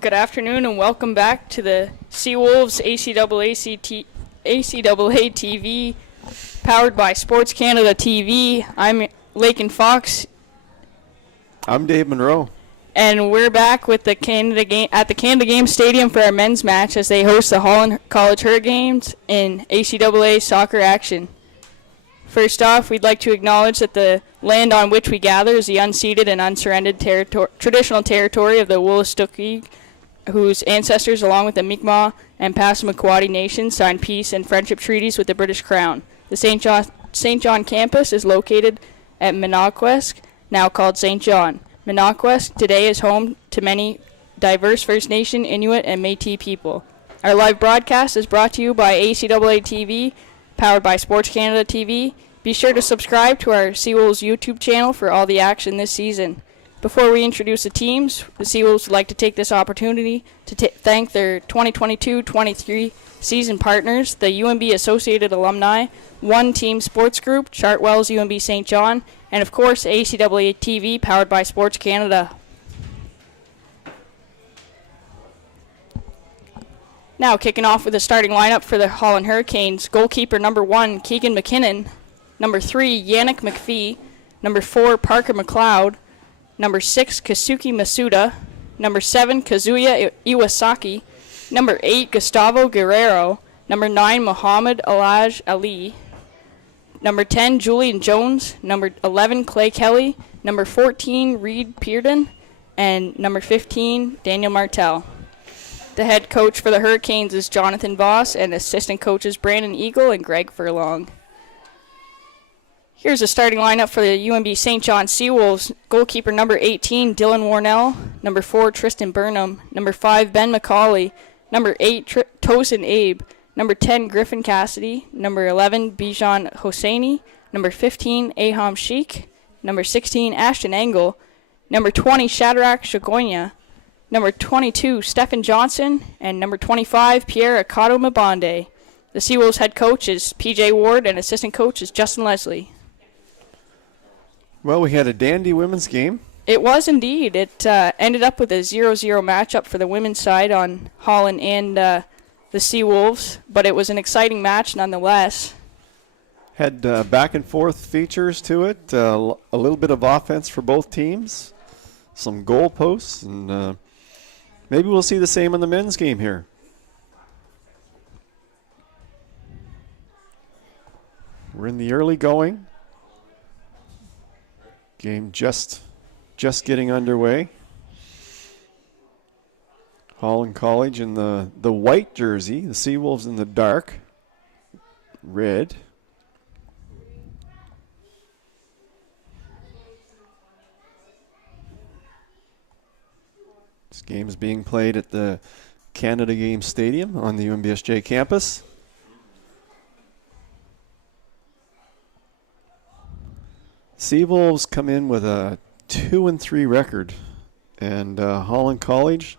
Good afternoon and welcome back to the Seawolves ACAA TV powered by Sports Canada TV. I'm Lakin Fox. I'm Dave Monroe. And we're back with the Canada game at the Canada Game Stadium for our men's match as they host the Holland College Hurricanes in ACAA soccer action. First off, we'd like to acknowledge that the land on which we gather is the unceded and unsurrendered traditional territory of the Wolastoqey, whose ancestors, along with the Mi'kmaq and Passamaquoddy nations, signed peace and friendship treaties with the British Crown. The St. John campus is located at Minnequest, now called St. John. Minnequest today is home to many diverse First Nation, Inuit, and Métis people. Our live broadcast is brought to you by ACAA TV, powered by Sports Canada TV. Be sure to subscribe to our Seawolves YouTube channel for all the action this season. Before we introduce the teams, the Seawolves would like to take this opportunity to thank their 2022-23 season partners, the UNB Associated Alumni, One Team Sports Group, Chartwell's UNB St. John, and of course ACAA TV, powered by Sports Canada. Now kicking off with the starting lineup for the Holland Hurricanes, goalkeeper number 1, Keegan McKinnon, number 3, Yannick McPhee, number 4, Parker McLeod, number 6, Kasuki Masuda, number 7, Kazuya Iwasaki, number 8, Gustavo Guerrero, number 9, Muhammad Alaj Ali, number 10, Julian Jones, number 11, Clay Kelly, number 14, Reed Pearden, and number 15, Daniel Martel. The head coach for the Hurricanes is Jonathan Voss, and assistant coaches Brandon Eagle and Greg Furlong. Here's the starting lineup for the UNB St. John Seawolves. Goalkeeper number 18, Dylan Warnell. Number 4, Tristan Burnham. Number 5, Ben McCauley. Number 8, Tosin Abe. Number 10, Griffin Cassidy. Number 11, Bijan Hosseini. Number 15, Aham Sheikh. Number 16, Ashton Engel. Number 20, Shadrach Shagonya. Number 22, Stephen Johnson. And number 25, Pierre Akato Mabonde. The Seawolves head coach is PJ Ward, and assistant coach is Justin Leslie. Well, we had a dandy women's game. It was indeed. It ended up with a 0-0 matchup for the women's side on Holland and the Seawolves, but it was an exciting match nonetheless. Had back and forth features to it, a little bit of offense for both teams, some goal posts, and maybe we'll see the same in the men's game here. We're in the early going. Game just getting underway. Holland College in the white jersey, the Seawolves in the dark red. This game is being played at the Canada Game Stadium on the UNBSJ campus. Seawolves come in with a 2-3 record, and Holland College,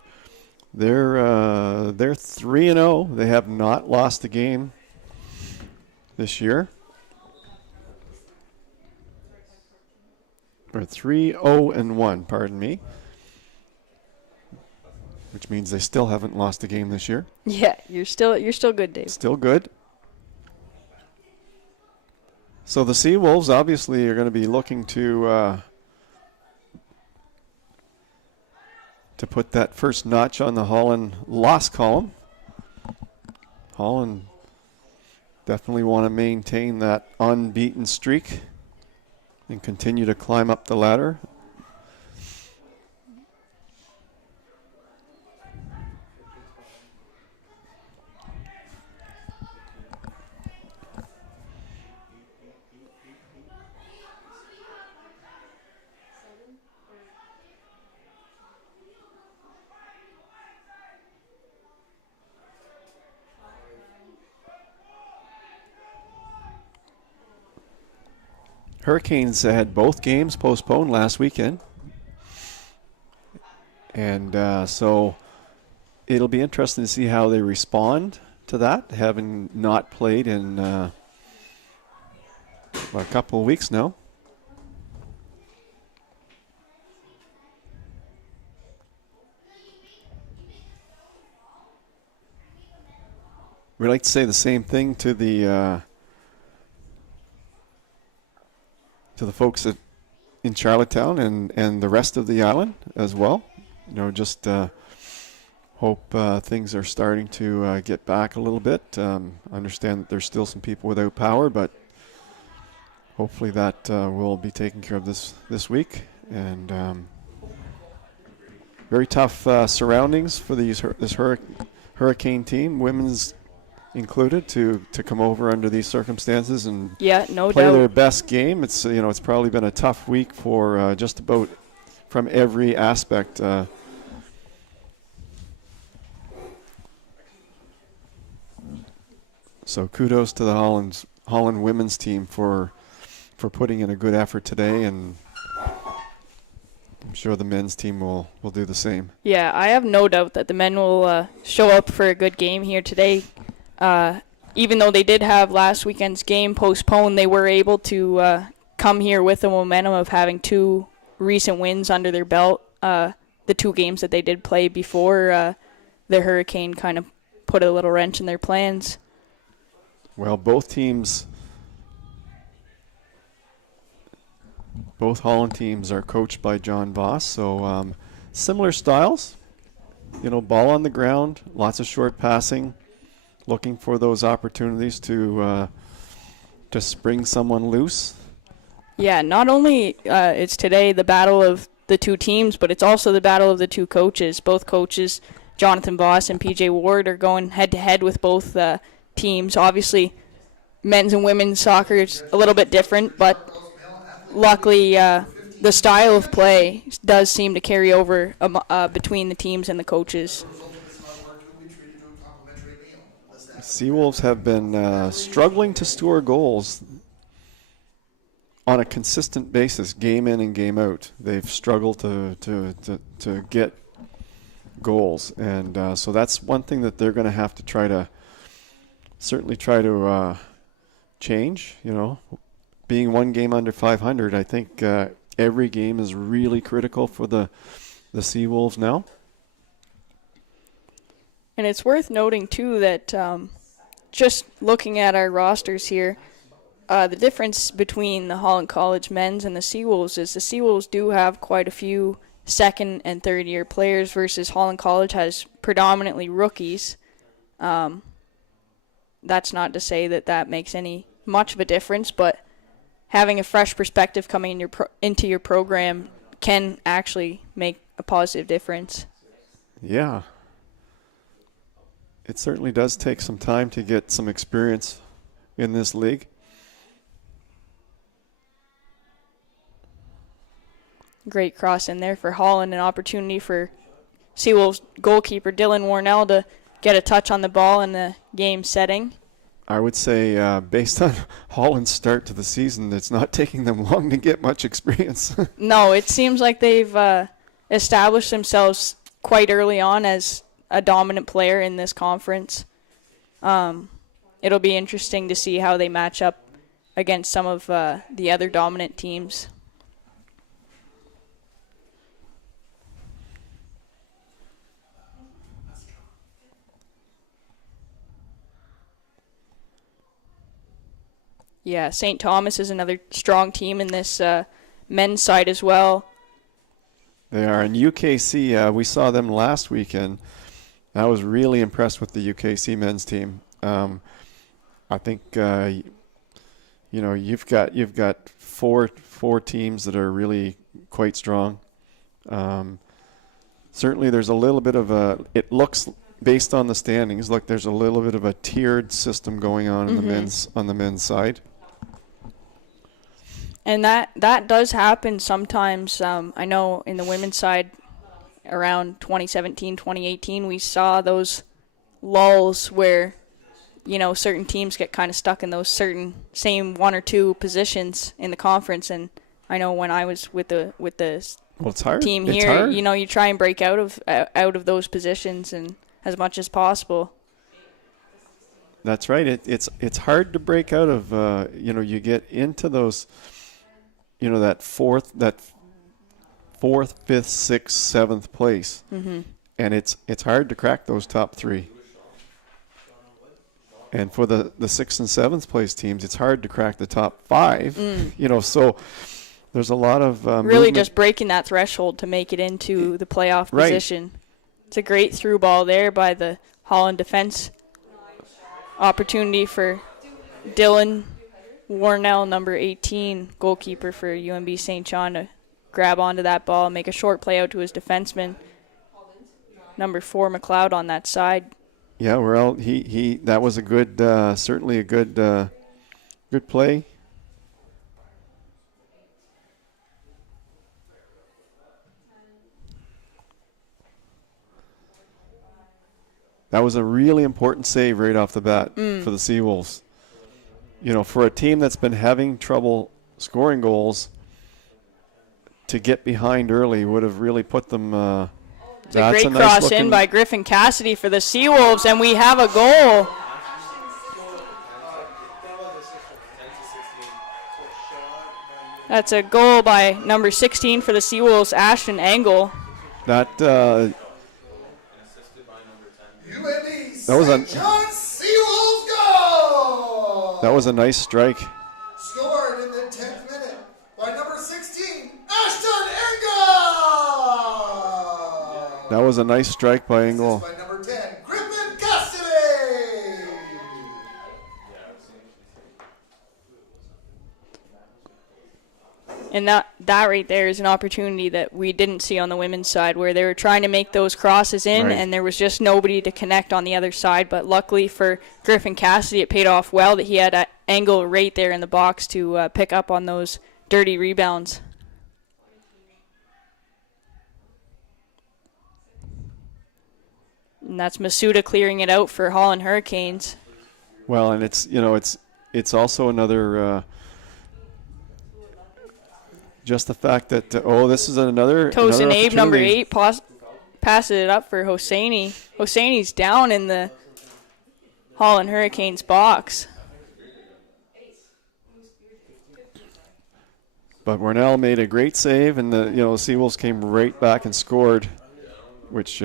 they're 3-0. They have not lost a game this year. Or 3-0-1, pardon me, which means they still haven't lost a game this year. Yeah, you're still good, Dave. Still good. So the Seawolves obviously are going to be looking to put that first notch on the Holland loss column. Holland definitely want to maintain that unbeaten streak and continue to climb up the ladder. Hurricanes had both games postponed last weekend. And so it'll be interesting to see how they respond to that, having not played in a couple of weeks now. we like to say the same thing to the folks in Charlottetown and the rest of the island as well. Just hope things are starting to get back a little bit. Understand that there's still some people without power, but hopefully that will be taken care of this week. And very tough surroundings for this hurricane team, women's included, to come over under these circumstances and play their best game. It's it's probably been a tough week for just about from every aspect. So kudos to the Holland women's team for putting in a good effort today, and I'm sure the men's team will do the same. Yeah, I have no doubt that the men will show up for a good game here today. Even though they did have last weekend's game postponed, they were able to come here with the momentum of having 2 recent wins under their belt. The 2 games that they did play before the hurricane kind of put a little wrench in their plans. Well, both Holland teams are coached by John Voss, so similar styles. Ball on the ground, lots of short passing, looking for those opportunities to spring someone loose. Yeah, not only it's today the battle of the 2 teams, but it's also the battle of the 2 coaches. Both coaches, Jonathan Voss and PJ Ward, are going head-to-head with both teams. Obviously, men's and women's soccer is a little bit different, but luckily the style of play does seem to carry over between the teams and the coaches. Seawolves have been struggling to score goals on a consistent basis, game in and game out. They've struggled to get goals, and so that's one thing that they're going to have to try to change. Being 1 game under 500, I think every game is really critical for the Seawolves now. And it's worth noting, too, that just looking at our rosters here, the difference between the Holland College men's and the Seawolves is the Seawolves do have quite a few second and third year players versus Holland College has predominantly rookies. That's not to say that makes any much of a difference, but having a fresh perspective coming into your program can actually make a positive difference. Yeah. It certainly does take some time to get some experience in this league. Great cross in there for Holland, an opportunity for Seawolves goalkeeper Dylan Warnell to get a touch on the ball in the game setting. I would say based on Holland's start to the season, it's not taking them long to get much experience. No, it seems like they've established themselves quite early on as a dominant player in this conference. It'll be interesting to see how they match up against some of the other dominant teams. Yeah, St. Thomas is another strong team in this men's side as well. They are. And UKC, we saw them last weekend. I was really impressed with the UKC men's team. I think you've got four teams that are really quite strong. Certainly, there's a little bit of it looks based on the standings. Look, there's a little bit of a tiered system going on in the men's side. And that does happen sometimes. I know in the women's side around 2017, 2018, we saw those lulls where, certain teams get kind of stuck in those certain same one or two positions in the conference. And I know when I was with the it's hard. team it's here, hard. You try and break out of those positions and as much as possible. That's right. It's hard to break out of. You get into those. That fourth, fifth, sixth, seventh place, and it's hard to crack those top three. And for the 6th and 7th place teams, it's hard to crack the top 5. So there's a lot of really movement. just breaking that threshold to make it into the playoff position. It's a great through ball there by the Holland defense. Opportunity for Dylan Warnell, number 18, goalkeeper for UNB St. John, to grab onto that ball and make a short play out to his defenseman. Number 4, McLeod on that side. Yeah, well, that was a good, certainly a good play. That was a really important save right off the bat for the Seawolves. For a team that's been having trouble scoring goals, to get behind early would have really put them. It's a great cross in by Griffin Cassidy for the Seawolves, and we have a goal. That's a goal by number 16 for the Seawolves, Ashton Engel. That was a Seawolves goal. That was a nice strike. Scored in the 10th minute by number 16, Ashton Engel. That was a nice strike by Engel. By number 10, Griffin Cassidy. And that right there is an opportunity that we didn't see on the women's side, where they were trying to make those crosses in, right, and there was just nobody to connect on the other side. But luckily for Griffin Cassidy, it paid off well that he had an angle right there in the box to pick up on those dirty rebounds. And that's Masuda clearing it out for Holland Hurricanes. Well, and it's also another. Just the fact that, this is another Tosin Abe, number 8, passes it up for Hosseini. Hosseini's down in the Holland Hurricanes box. But Warnell made a great save, and the Seawolves came right back and scored, which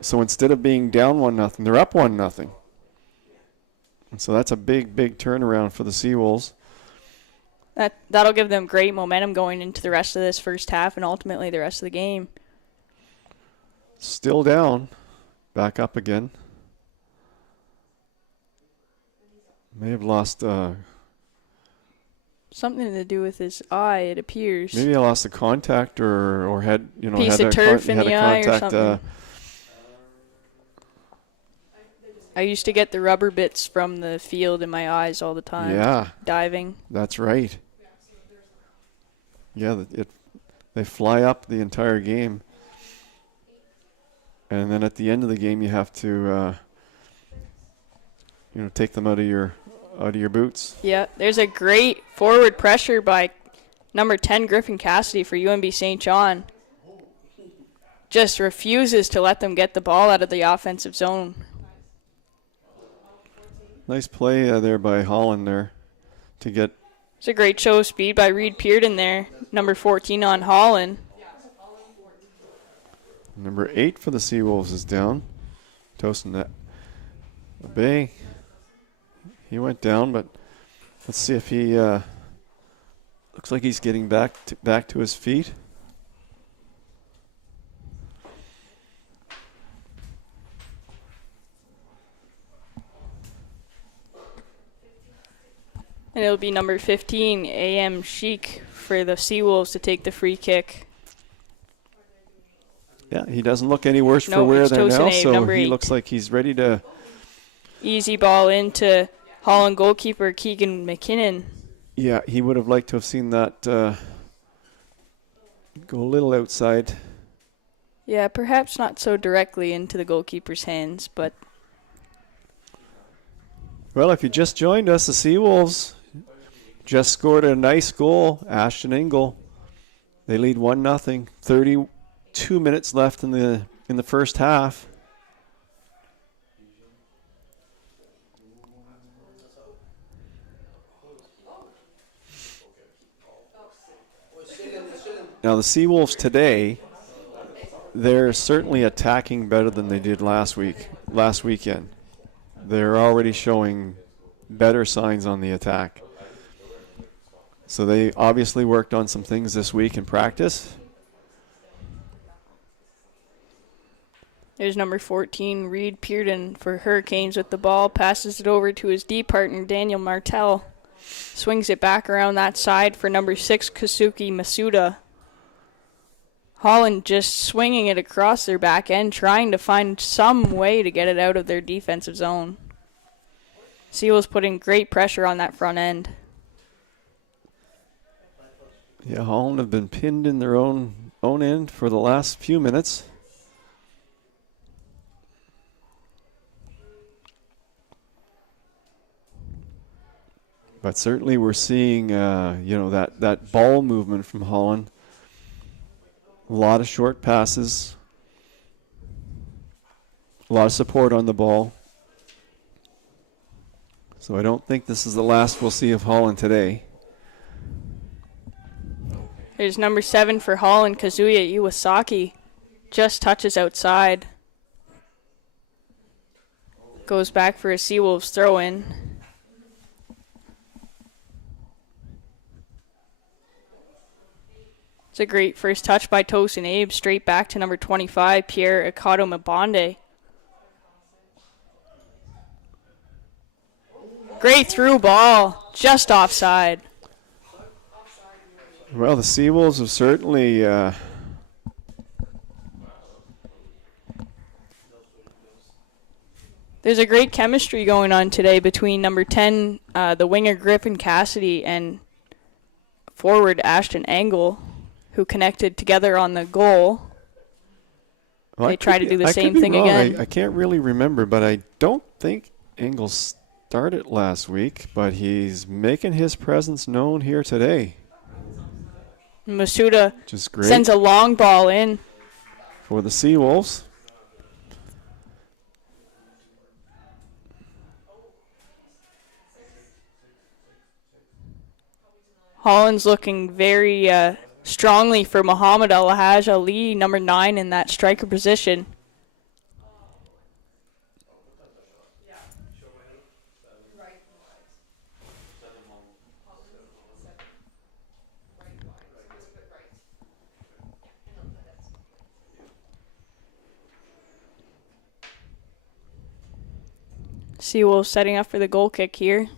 so instead of being down 1-0, they're up 1-0. And so that's a big turnaround for the Seawolves. That'll give them great momentum going into the rest of this first half and ultimately the rest of the game. Still down. Back up again. May have lost something to do with his eye, it appears. Maybe I lost the contact or had piece of turf in the eye or something. I used to get the rubber bits from the field in my eyes all the time. Yeah. Diving. That's right. Yeah, they fly up the entire game. And then at the end of the game you have to take them out of your boots. Yeah, there's a great forward pressure by number 10 Griffin Cassidy for UNB St. John. Just refuses to let them get the ball out of the offensive zone. Nice play there by Holland there to get. It's a great show of speed by Reed Pearden there, number 14 on Holland. Number 8 for the Seawolves is down. Tosin Abe. He went down, but let's see if he looks like he's getting back to his feet. And it'll be number 15, A.M. Sheik, for the Seawolves to take the free kick. Yeah, he doesn't look any worse for No, wear it's than now, Tosin Abe, so number he 8. looks like he's ready to. Easy ball into Holland goalkeeper Keegan McKinnon. Yeah, he would have liked to have seen that go a little outside. Yeah, perhaps not so directly into the goalkeeper's hands, but. Well, if you just joined us, the Seawolves just scored a nice goal. Ashton Engel. They lead 1-0. 32 minutes left in the first half. Now the Seawolves today, they're certainly attacking better than they did last weekend. they're already showing better signs on the attack. So they obviously worked on some things this week in practice. There's number 14, Reed Pearden for Hurricanes with the ball. Passes it over to his D partner, Daniel Martell. Swings it back around that side for number 6, Kasuki Masuda. Holland just swinging it across their back end, trying to find some way to get it out of their defensive zone. Seals putting great pressure on that front end. Yeah, Holland have been pinned in their own end for the last few minutes. But certainly we're seeing, that ball movement from Holland. A lot of short passes. A lot of support on the ball. So I don't think this is the last we'll see of Holland today. There's number 7 for Holland, Kazuya Iwasaki. Just touches outside. Goes back for a Seawolves throw-in. It's a great first touch by Tosin Abe. Straight back to number 25, Pierre Akato Mabonde. Great through ball. Just offside. Well, the Seawolves have certainly there's a great chemistry going on today between number 10, the winger Griffin Cassidy, and forward Ashton Angle, who connected together on the goal. well, They try to do the same thing wrong. again. I can't really remember, but I don't think Engel started last week, but he's making his presence known here today. Masuda Which is great sends a long ball in. for the Seawolves. Holland's looking very strongly for Muhammad Alhaj Ali, number 9, in that striker position. Seawolves setting up for the goal kick here.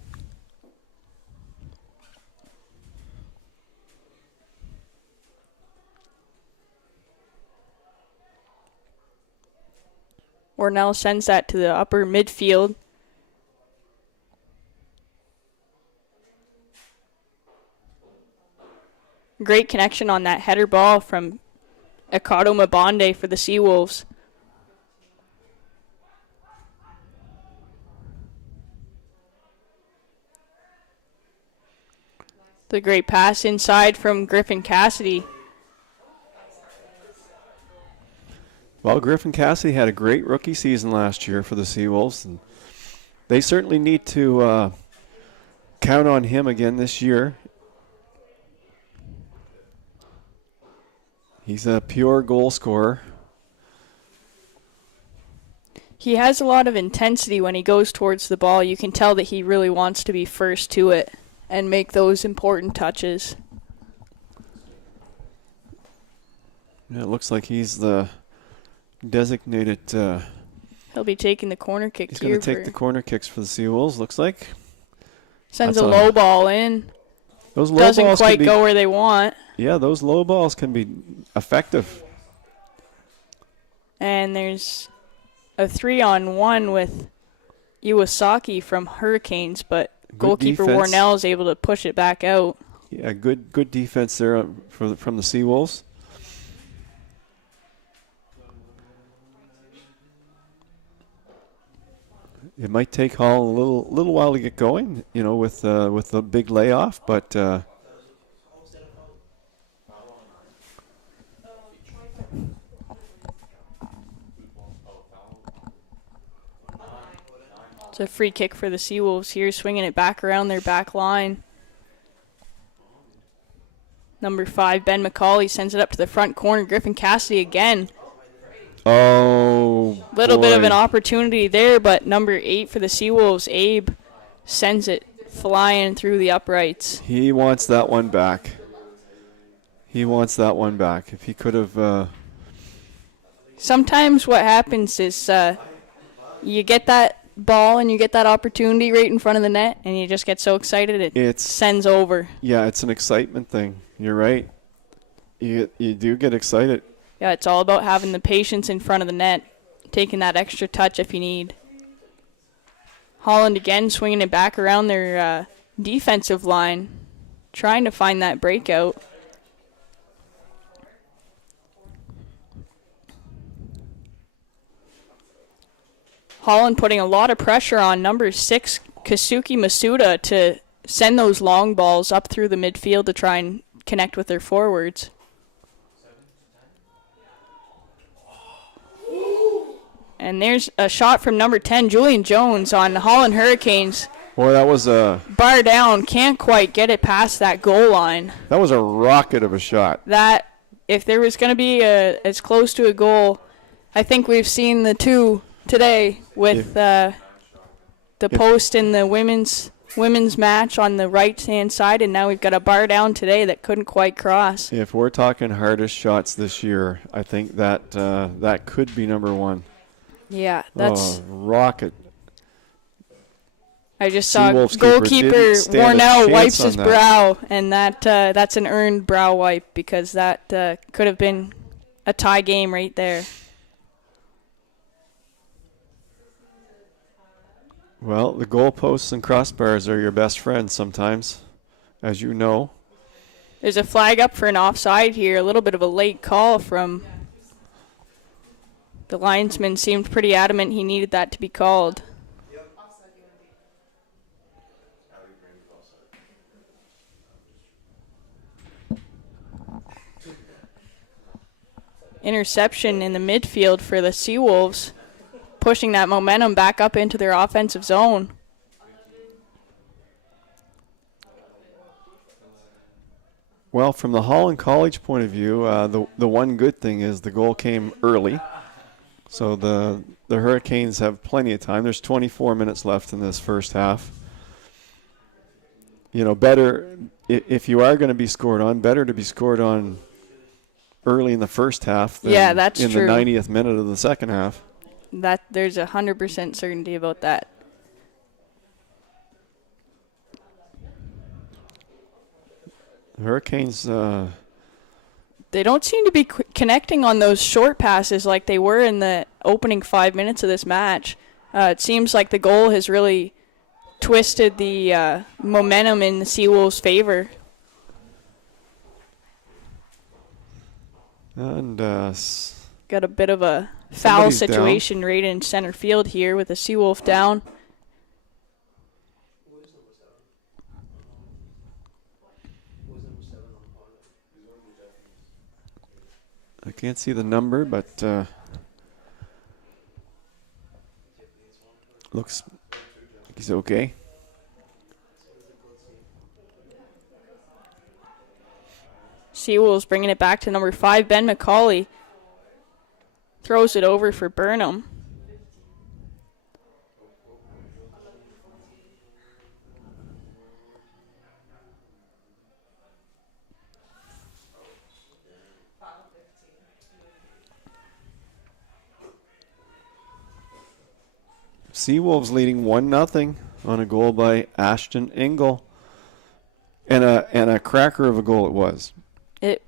Ornell sends that to the upper midfield. Great connection on that header ball from Akato Mabonde for the Seawolves. The great pass inside from Griffin Cassidy. Well, Griffin Cassidy had a great rookie season last year for the Seawolves, and they certainly need to count on him again this year. He's a pure goal scorer. He has a lot of intensity when he goes towards the ball. You can tell that he really wants to be first to it and make those important touches. Yeah, it looks like he's the designated. He'll be taking the corner kick He's here. going to take the corner kicks for the Seawolves, looks like. Sends That's a low ball in. Those low Doesn't balls quite go where they want. Yeah, those low balls can be effective. And there's a 3-on-1 with Iwasaki from Hurricanes, but goalkeeper defense. Warnell is able to push it back out. Yeah, good defense there from the Seawolves. It might take Hall a little while to get going, with the big layoff, but It's a free kick for the Seawolves here, swinging it back around their back line. Number 5, Ben McCauley, sends it up to the front corner. Griffin Cassidy again. oh, Little bit of an boy. opportunity there, but number 8 for the Seawolves, Abe, sends it flying through the uprights. He wants that one back. He wants that one back. If he could have... Sometimes what happens is you get that ball and you get that opportunity right in front of the net, and you just get so excited it sends over. Yeah, it's an excitement thing. You're right. You do get excited. Yeah, it's all about having the patience in front of the net, taking that extra touch if you need. Holland again swinging it back around their defensive line, trying to find that breakout. Holland putting a lot of pressure on number 6, Kasuki Masuda, to send those long balls up through the midfield to try and connect with their forwards. And there's a shot from number 10, Julian Jones, on the Holland Hurricanes. Boy, that was a Bar down, can't quite get it past that goal line. rocket of a shot. That, if there was going to be as close to a goal, I think we've seen the two today with the post in the women's match on the right-hand side, and now we've got a bar down today that couldn't quite cross. If we're talking hardest shots this year, I think that that could be number 1. Yeah, that's... rocket. I just saw Seawolves goalkeeper didn't stand a Warnell chance wipes on his that. brow, and that's an earned brow wipe, because that could have been a tie game right there. Well, the goalposts and crossbars are your best friends sometimes, as you know. There's a flag up for an offside here, a little bit of a late call from... The linesman seemed pretty adamant he needed that to be called. Interception in the midfield for the Seawolves, pushing that momentum back up into their offensive zone. Well, from the Holland College point of view, the one good thing is the goal came early. So the Hurricanes have plenty of time. There's 24 minutes left in this first half. You know, better, if you are going to be scored on, better to be scored on early in the first half than that's in true. the 90th minute of the second half. That there's 100% certainty about that. The Hurricanes... they don't seem to be connecting on those short passes like they were in the opening 5 minutes of this match. It seems like the goal has really twisted the momentum in the Seawolves' favor. And Got a bit of a foul somebody's situation right in center field here with the Seawolf down. I can't see the number, but looks like he's okay. Seawolves bringing it back to number 5, Ben McCauley. Throws it over for Burnham. Seawolves leading 1-0 on a goal by Ashton Engel. And a cracker of a goal it was. It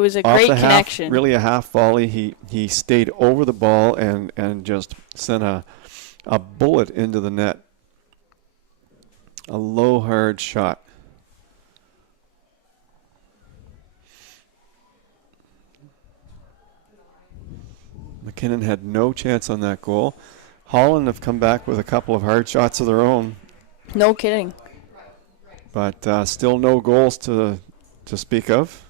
was a great connection. Really a half volley. He stayed over the ball and just sent a bullet into the net. A low, hard shot. McKinnon had no chance on that goal. Holland have come back with a couple of hard shots of their own. No kidding. But still no goals to speak of.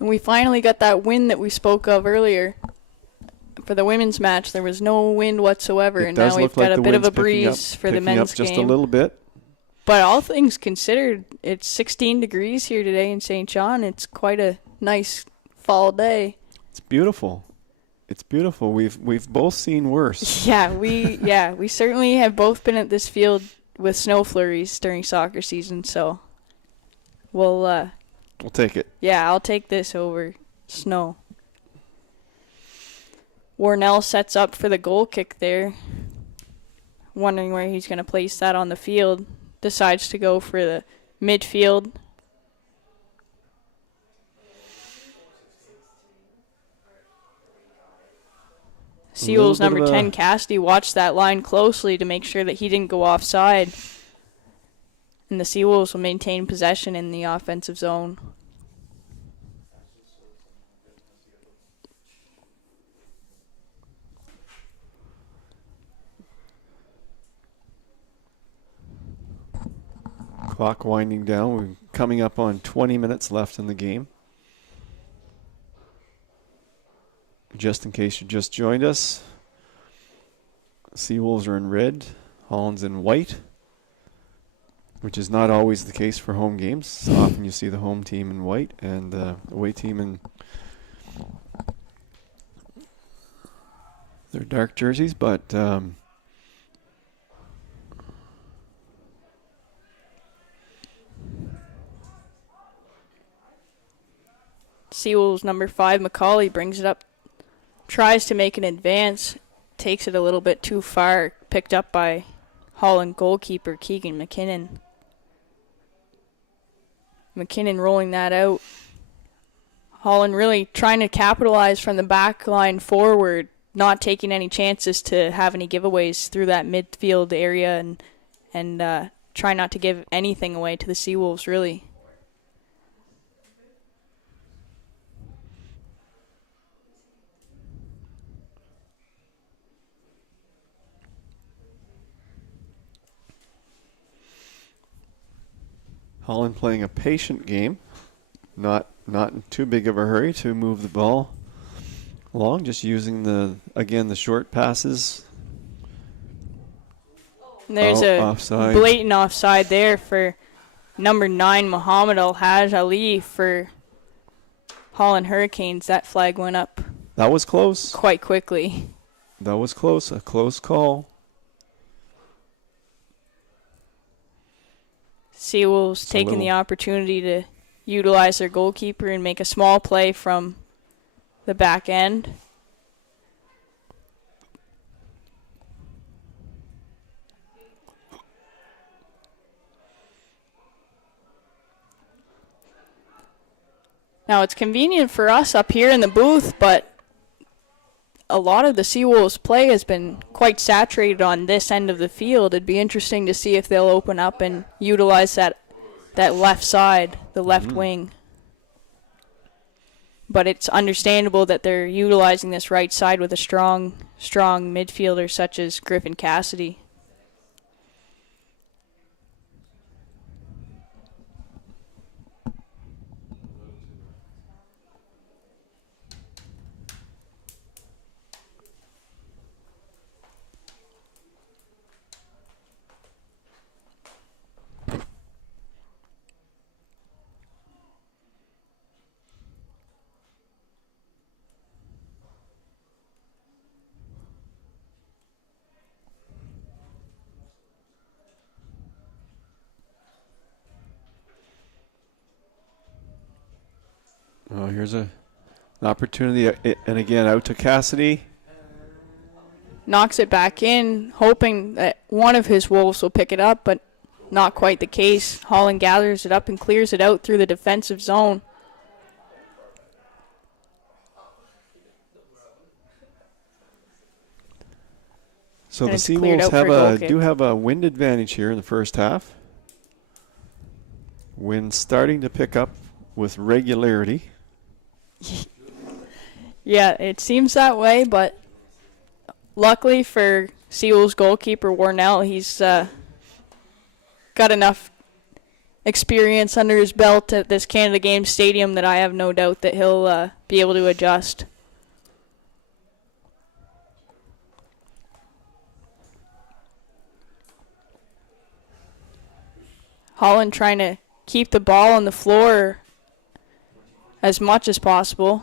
And we finally got that wind that we spoke of earlier. For the women's match, there was no wind whatsoever, and now we've got a bit of a breeze for the men's game. Just a little bit. But all things considered, it's 16 degrees here today in St. John. It's quite a nice fall day. It's beautiful. It's beautiful. We've both seen worse. We certainly have both been at this field with snow flurries during soccer season, so we'll take it. Yeah, I'll take this over snow. Warnell sets up for the goal kick there. Wondering where he's going to place that on the field. Decides to go for the midfield. Seawolves number 10, Cassidy, watched that line closely to make sure that he didn't go offside. And the Seawolves will maintain possession in the offensive zone. Clock winding down. We're coming up on 20 minutes left in the game. Just in case you just joined us, Seawolves are in red, Holland's in white, which is not always the case for home games. So often you see the home team in white and the away team in their dark jerseys, but Seawolves number 5, Macaulay, brings it up, tries to make an advance, takes it a little bit too far, picked up by Holland goalkeeper Keegan McKinnon. McKinnon rolling that out. Holland really trying to capitalize from the back line forward, not taking any chances to have any giveaways through that midfield area and try not to give anything away to the Seawolves, really. Holland playing a patient game, not in too big of a hurry to move the ball along, just using the short passes. And there's offside. Blatant offside there for number 9, Muhammad Al-Haj Ali for Holland Hurricanes. That flag went up. That was close. Quite quickly. That was close. A close call. Seawolves taking the opportunity to utilize their goalkeeper and make a small play from the back end. Now, it's convenient for us up here in the booth, but a lot of the Seawolves play has been quite saturated on this end of the field. It'd be interesting to see if they'll open up and utilize that left side, the left wing. But it's understandable that they're utilizing this right side with a strong midfielder such as Griffin Cassidy. Oh, here's an opportunity, and again, out to Cassidy. Knocks it back in, hoping that one of his Wolves will pick it up, but not quite the case. Holland gathers it up and clears it out through the defensive zone. So the Seawolves do have a wind advantage here in the first half. Wind starting to pick up with regularity. Yeah, it seems that way, but luckily for Seawolves goalkeeper Warnell, he's got enough experience under his belt at this Canada Games Stadium that I have no doubt that he'll be able to adjust. Holland trying to keep the ball on the floor as much as possible.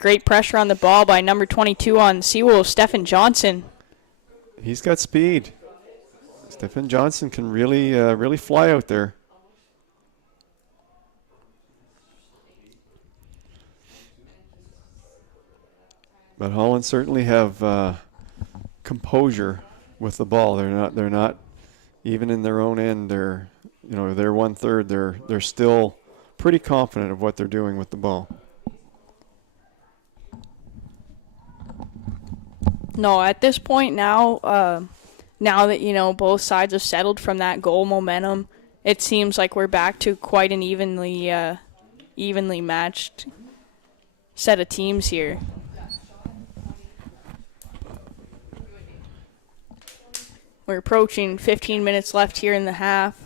Great pressure on the ball by number 22 on Seawolves, Stephen Johnson. He's got speed. Stephen Johnson can really fly out there. But Holland certainly have composure with the ball. They're not even in their own end. They're 1/3. They're still pretty confident of what they're doing with the ball. No, at this point now, now that both sides have settled from that goal momentum, it seems like we're back to quite an evenly matched set of teams here. We're approaching 15 minutes left here in the half.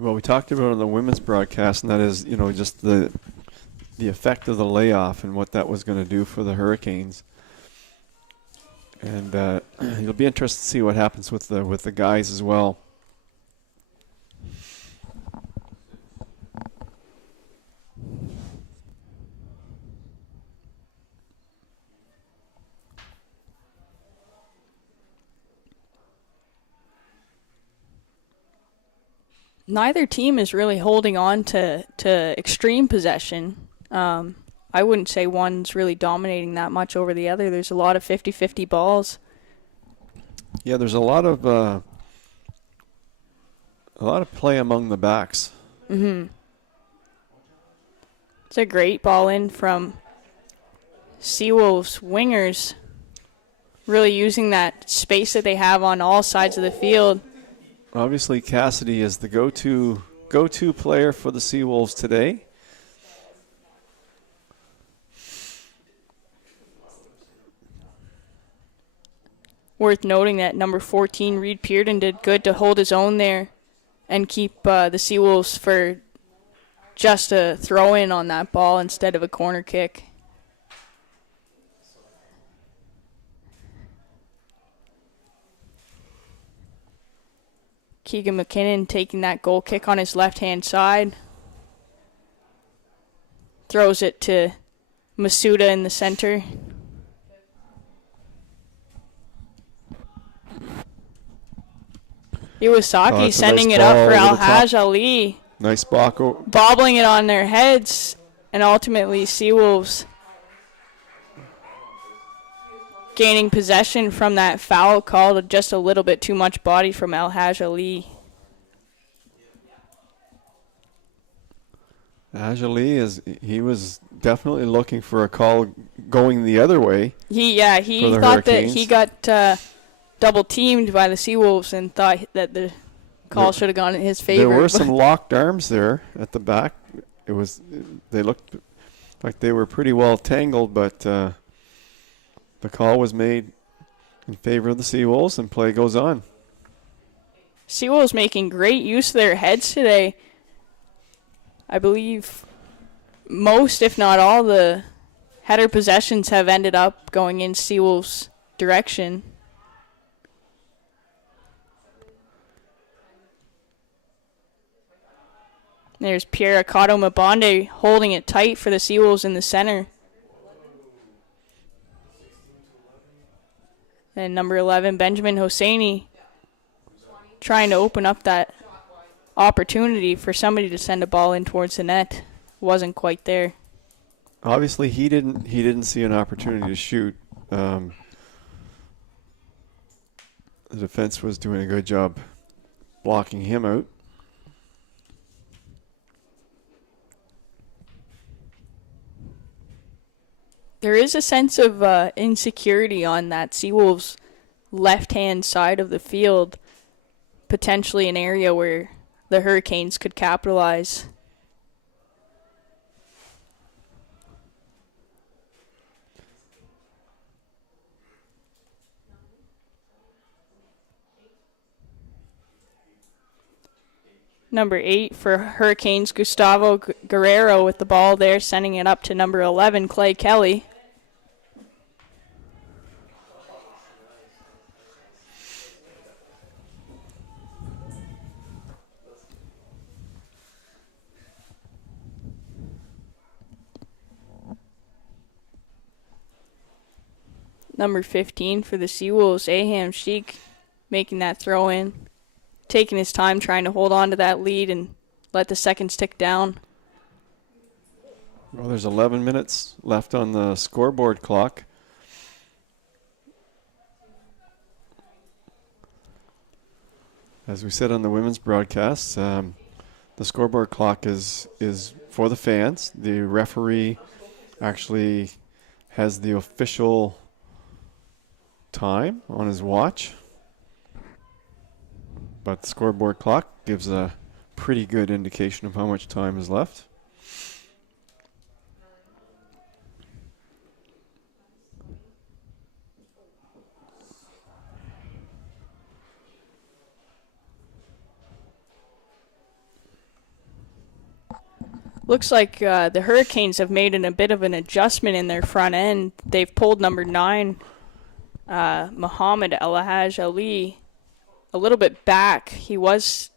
Well, we talked about it on the women's broadcast, and that is, just the effect of the layoff and what that was going to do for the Hurricanes. And it'll be interesting to see what happens with the guys as well. Neither team is really holding on to extreme possession. I wouldn't say one's really dominating that much over the other. There's a lot of 50-50 balls. Yeah, there's a lot of play among the backs. Mm-hmm. It's a great ball in from Seawolves wingers, really using that space that they have on all sides of the field. Obviously, Cassidy is the go-to player for the Seawolves today. Worth noting that number 14, Reed Pearden, did good to hold his own there and keep the Seawolves for just a throw-in on that ball instead of a corner kick. Keegan McKinnon taking that goal kick on his left-hand side. Throws it to Masuda in the center. Iwasaki sending it up for Alhaj Ali. Nice block. Bobbling it on their heads, and ultimately Seawolves gaining possession from that foul called just a little bit too much body from Alhaj Ali. Alhaj Ali he was definitely looking for a call going the other way. He thought that he got double teamed by the Seawolves and thought that the call should have gone in his favor. There were some locked arms there at the back. They looked like they were pretty well tangled, but the call was made in favor of the Seawolves, and play goes on. Seawolves making great use of their heads today. I believe most, if not all, the header possessions have ended up going in Seawolves' direction. There's Pierre Akato Mabonde holding it tight for the Seawolves in the center. And number 11, Benjamin Hosseini, trying to open up that opportunity for somebody to send a ball in towards the net. Wasn't quite there. Obviously, he didn't see an opportunity to shoot. The defense was doing a good job blocking him out. There is a sense of insecurity on that Seawolves left-hand side of the field, potentially an area where the Hurricanes could capitalize. Number 8 for Hurricanes, Gustavo Guerrero with the ball there, sending it up to number 11, Clay Kelly. Number 15 for the Seawolves, Aham Sheik, making that throw in. Taking his time trying to hold on to that lead and let the seconds tick down. Well, there's 11 minutes left on the scoreboard clock. As we said on the women's broadcast, the scoreboard clock is for the fans. The referee actually has the official time on his watch, but the scoreboard clock gives a pretty good indication of how much time is left. Looks like the Hurricanes have made a bit of an adjustment in their front end. They've pulled number 9, Muhammad Alhaj Ali, a little bit back. He was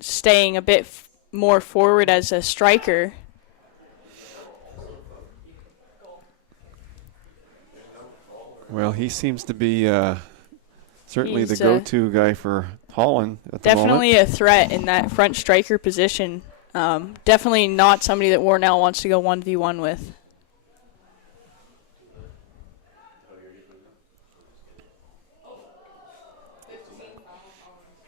staying a bit more forward as a striker. Well, he seems to be certainly He's, the go-to guy for Holland at the moment. Definitely a threat in that front striker position. Definitely not somebody that Warnell wants to go 1v1 with.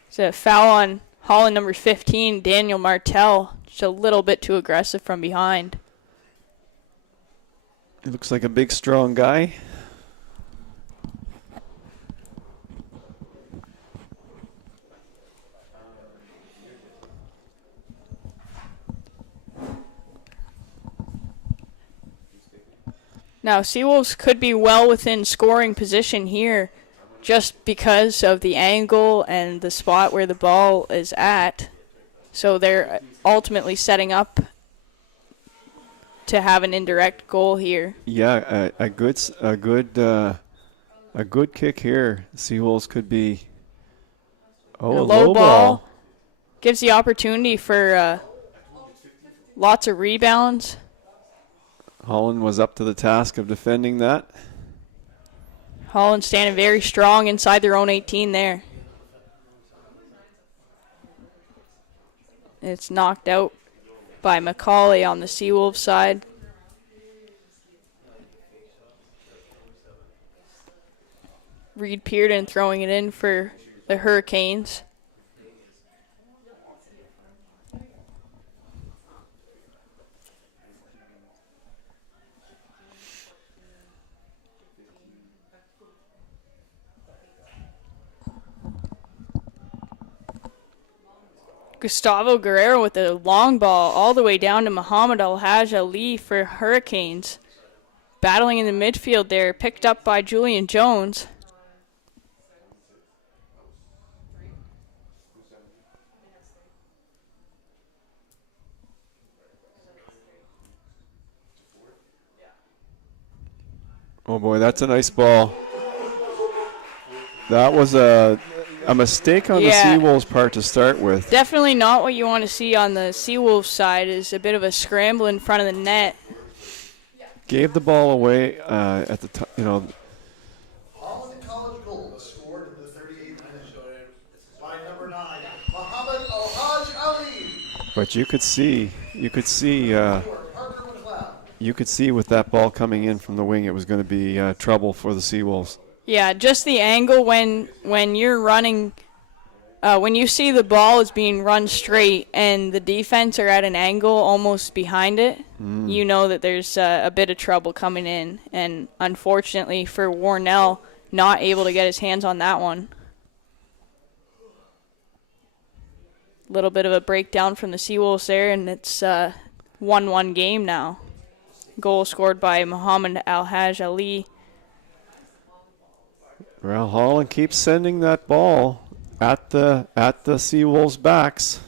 It's a foul on Holland number 15, Daniel Martell. Just a little bit too aggressive from behind. He looks like a big, strong guy. Now, Seawolves could be well within scoring position here just because of the angle and the spot where the ball is at. So they're ultimately setting up to have an indirect goal here. Yeah, a good kick here. Seawolves could be a low ball. Gives the opportunity for lots of rebounds. Holland was up to the task of defending that. Holland standing very strong inside their own 18 there. It's knocked out by Macaulay on the Seawolves side. Reed Pearden throwing it in for the Hurricanes. Gustavo Guerrero with a long ball all the way down to Muhammad Alhaj Ali for Hurricanes. Battling in the midfield there, picked up by Julian Jones. Oh boy, that's a nice ball. That was a mistake on the Seawolves' part to start with. Definitely not what you want to see on the Seawolves side, is a bit of a scramble in front of the net. Gave the ball away at the top, Holland College goal scored in the 38th minute by number 9, Muhammad Alhaj Ali. But you could see with that ball coming in from the wing, it was going to be trouble for the Seawolves. Yeah, just the angle when you're running, when you see the ball is being run straight and the defense are at an angle almost behind it, you know that there's a bit of trouble coming in. And unfortunately for Warnell, not able to get his hands on that one. Little bit of a breakdown from the Seawolves there, and it's 1-1 game now. Goal scored by Muhammad Alhaj Ali. Well, Holland keeps sending that ball at the Seawolves' backs.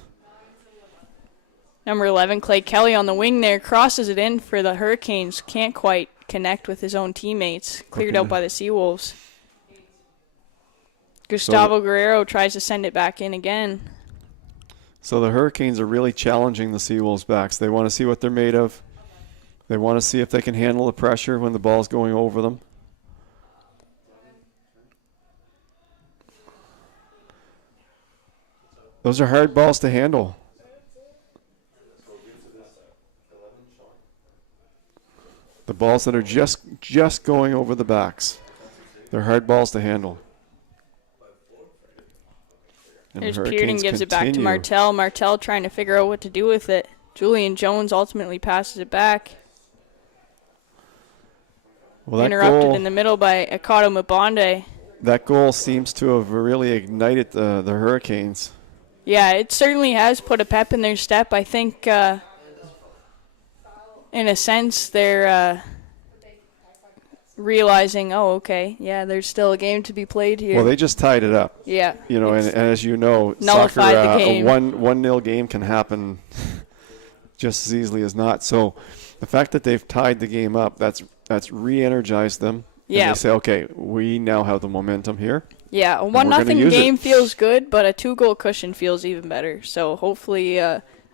Number 11, Clay Kelly on the wing there, crosses it in for the Hurricanes. Can't quite connect with his own teammates. Cleared out by the Seawolves. Gustavo Guerrero tries to send it back in again. So the Hurricanes are really challenging the Seawolves' backs. They want to see what they're made of. They want to see if they can handle the pressure when the ball's going over them. Those are hard balls to handle. The balls that are just going over the backs. They're hard balls to handle. And There's Hurricanes Pearden gives it back to continue. Martell. Martell trying to figure out what to do with it. Julian Jones ultimately passes it back. Well, that Interrupted goal, in the middle by Akato Mabonde. that goal seems to have really ignited the Hurricanes. Yeah, it certainly has put a pep in their step. I think, in a sense, they're realizing, oh, okay, yeah, there's still a game to be played here. Well, they just tied it up. Yeah. You know, and as you know, nullified soccer, the game. a 1-0 game can happen just as easily as not. So the fact that they've tied the game up, that's re-energized them. Yeah. And they say, okay, we now have the momentum here. Yeah, a we're gonna 1-0 use game it. feels good, but a 2-goal cushion feels even better. So hopefully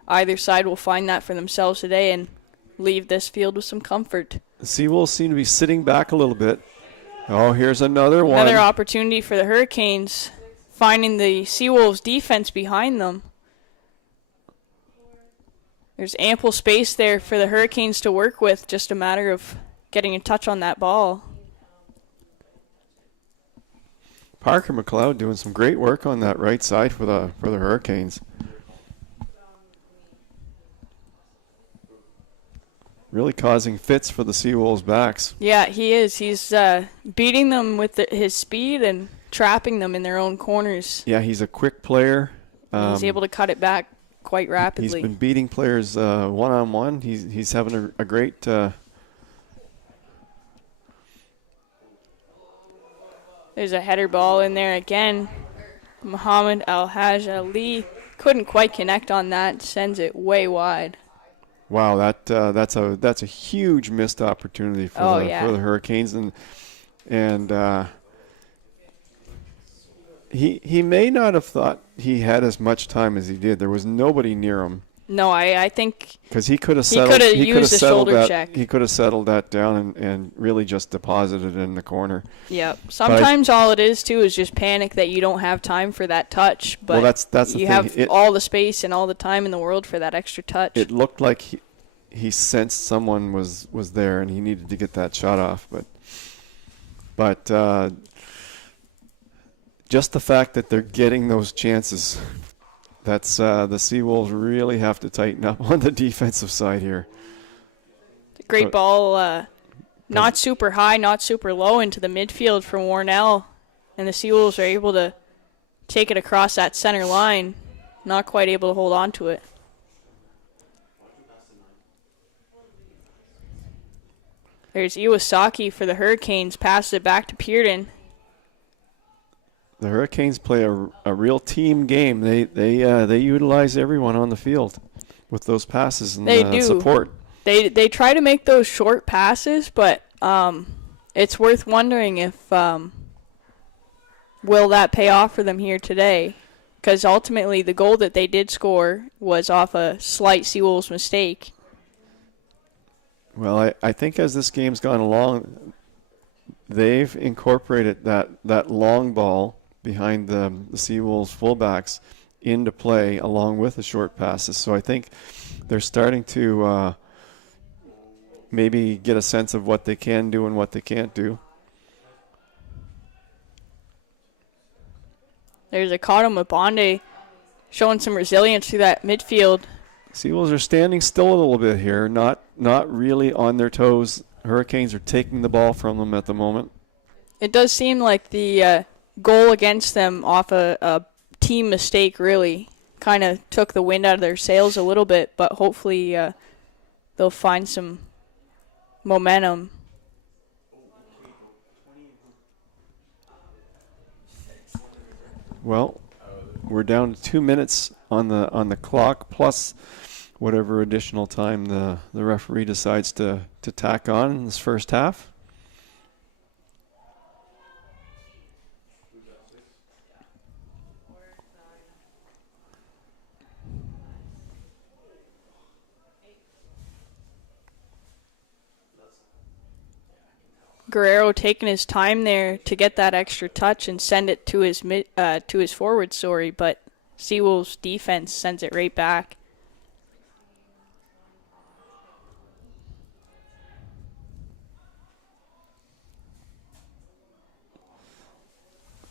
either side will find that for themselves today and leave this field with some comfort. The Seawolves seem to be sitting back a little bit. Oh, here's another one. Another opportunity for the Hurricanes, finding the Seawolves defense behind them. There's ample space there for the Hurricanes to work with, just a matter of getting a touch on that ball. Parker McLeod doing some great work on that right side for the Hurricanes. Really causing fits for the Seawolves backs. Yeah, he is. He's beating them with his speed and trapping them in their own corners. Yeah, he's a quick player. He's able to cut it back quite rapidly. He's been beating players one-on-one. He's having a great... There's a header ball in there again. Muhammad Al-Haj Ali couldn't quite connect on that. Sends it way wide. Wow, that's a huge missed opportunity for the Hurricanes, and he may not have thought he had as much time as he did. There was nobody near him. No, I think because he could have settled. He could have settled shoulder that. check. He could have settled that down and really just deposited it in the corner. Yeah. Sometimes all it is too is just panic that you don't have time for that touch. But well, that's the thing. You have all the space and all the time in the world for that extra touch. It looked like he sensed someone was there and he needed to get that shot off. But just the fact that they're getting those chances. That's the Seawolves really have to tighten up on the defensive side here. Great ball, not super high, not super low into the midfield from Warnell. And the Seawolves are able to take it across that center line. Not quite able to hold on to it. There's Iwasaki for the Hurricanes. Passes it back to Pearden. The Hurricanes play a real team game. They utilize everyone on the field with those passes and support. They try to make those short passes, but it's worth wondering if will that pay off for them here today? Because ultimately the goal that they did score was off a slight Seawolves mistake. Well, I think as this game's gone along, they've incorporated that long ball behind the Seawolves fullbacks into play along with the short passes. So I think they're starting to maybe get a sense of what they can do and what they can't do. There's Akato Mabonde showing some resilience through that midfield. Seawolves are standing still a little bit here, not really on their toes. Hurricanes are taking the ball from them at the moment. It does seem like the goal against them off a team mistake really kind of took the wind out of their sails a little bit, but hopefully they'll find some momentum. Well, we're down to 2 minutes on the clock, plus whatever additional time the referee decides to tack on in this first half. Guerrero taking his time there to get that extra touch and send it to his forward, but Seawolves defense sends it right back.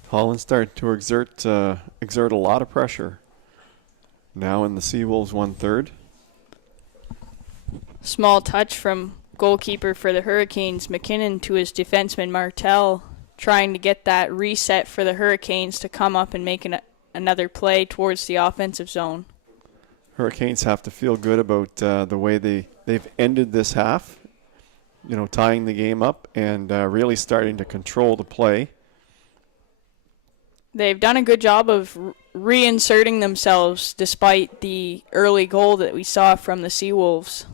Holland started to exert a lot of pressure. Now in the Seawolves 1/3. Small touch from goalkeeper for the Hurricanes, McKinnon, to his defenseman Martel, trying to get that reset for the Hurricanes to come up and make another play towards the offensive zone. Hurricanes have to feel good about the way they've ended this half, tying the game up and really starting to control the play. They've done a good job of reinserting themselves despite the early goal that we saw from the Seawolves.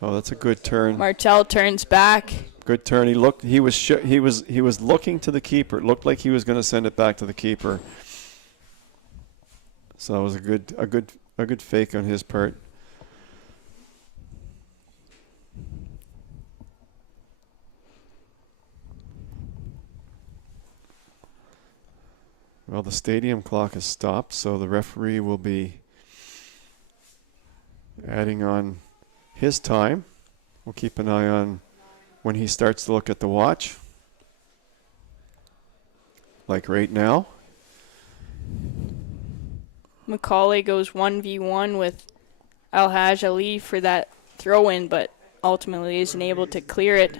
Oh, that's a good turn. Martel turns back. Good turn. He was looking to the keeper. It looked like he was going to send it back to the keeper. So that was a good fake on his part. Well, the stadium clock has stopped, so the referee will be adding on his time. We'll keep an eye on when he starts to look at the watch. Like right now. Macaulay goes 1v1 with Alhaj Ali for that throw-in, but ultimately isn't able to clear it.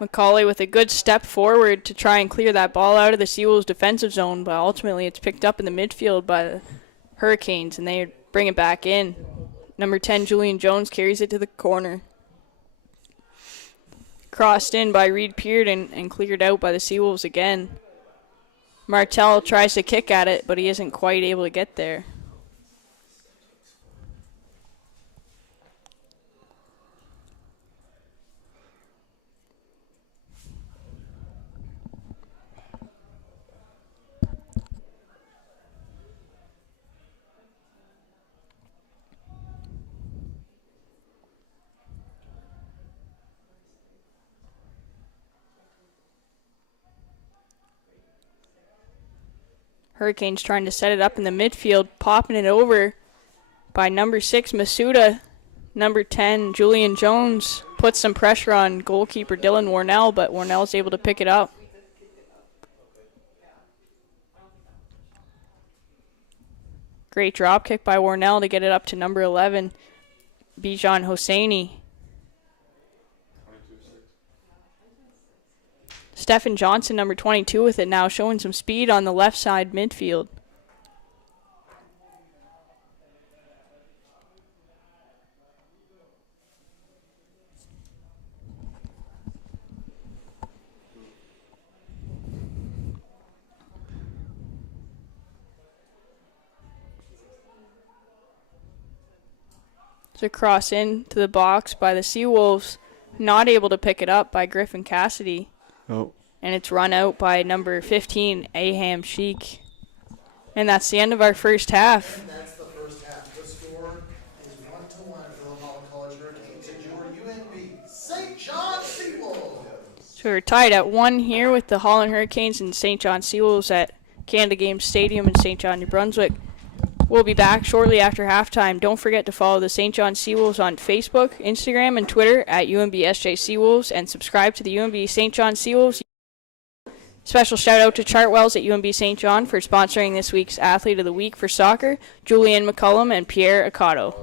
Macaulay with a good step forward to try and clear that ball out of the Seawolves defensive zone, but ultimately it's picked up in the midfield by the Hurricanes, and they bring it back in. Number 10, Julian Jones, carries it to the corner. Crossed in by Reed Pearden and cleared out by the Seawolves again. Martel tries to kick at it, but he isn't quite able to get there. Hurricanes trying to set it up in the midfield, popping it over by number 6, Masuda. Number 10, Julian Jones, puts some pressure on goalkeeper Dylan Warnell, but Warnell's able to pick it up. Great drop kick by Warnell to get it up to number 11, Bijan Hosseini. Stephen Johnson, number 22, with it now, showing some speed on the left side midfield. It's a cross into the box by the Seawolves, not able to pick it up by Griffin Cassidy. Oh. And it's run out by number 15, Aham Sheik. And that's the end of our first half. And that's the first half. The score is 1-1 for the Holland College Hurricanes and your UNB St. John Seawolves. So we're tied at 1 here with the Holland Hurricanes and St. John Seawolves at Canada Games Stadium in St. John, New Brunswick. We'll be back shortly after halftime. Don't forget to follow the St. John Seawolves on Facebook, Instagram, and Twitter at UNBSJ Seawolves, and subscribe to the UNB St. John Seawolves. Special shout out to Chartwells at UNB St. John for sponsoring this week's Athlete of the Week for soccer, Julian McCullum and Pierre Accato.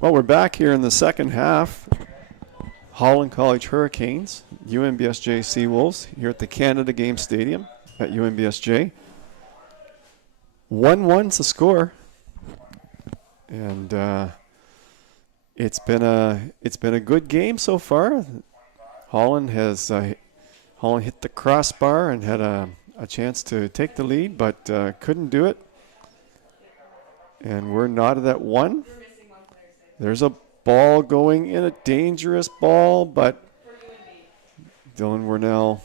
Well, we're back here in the second half. Holland College Hurricanes, UNBSJ Seawolves here at the Canada Game Stadium at UNBSJ. 1-1's the score, and it's been a good game so far. Holland hit the crossbar and had a chance to take the lead, but couldn't do it. And we're knotted at 1. There's a ball going in, a dangerous ball, but Dylan Warnell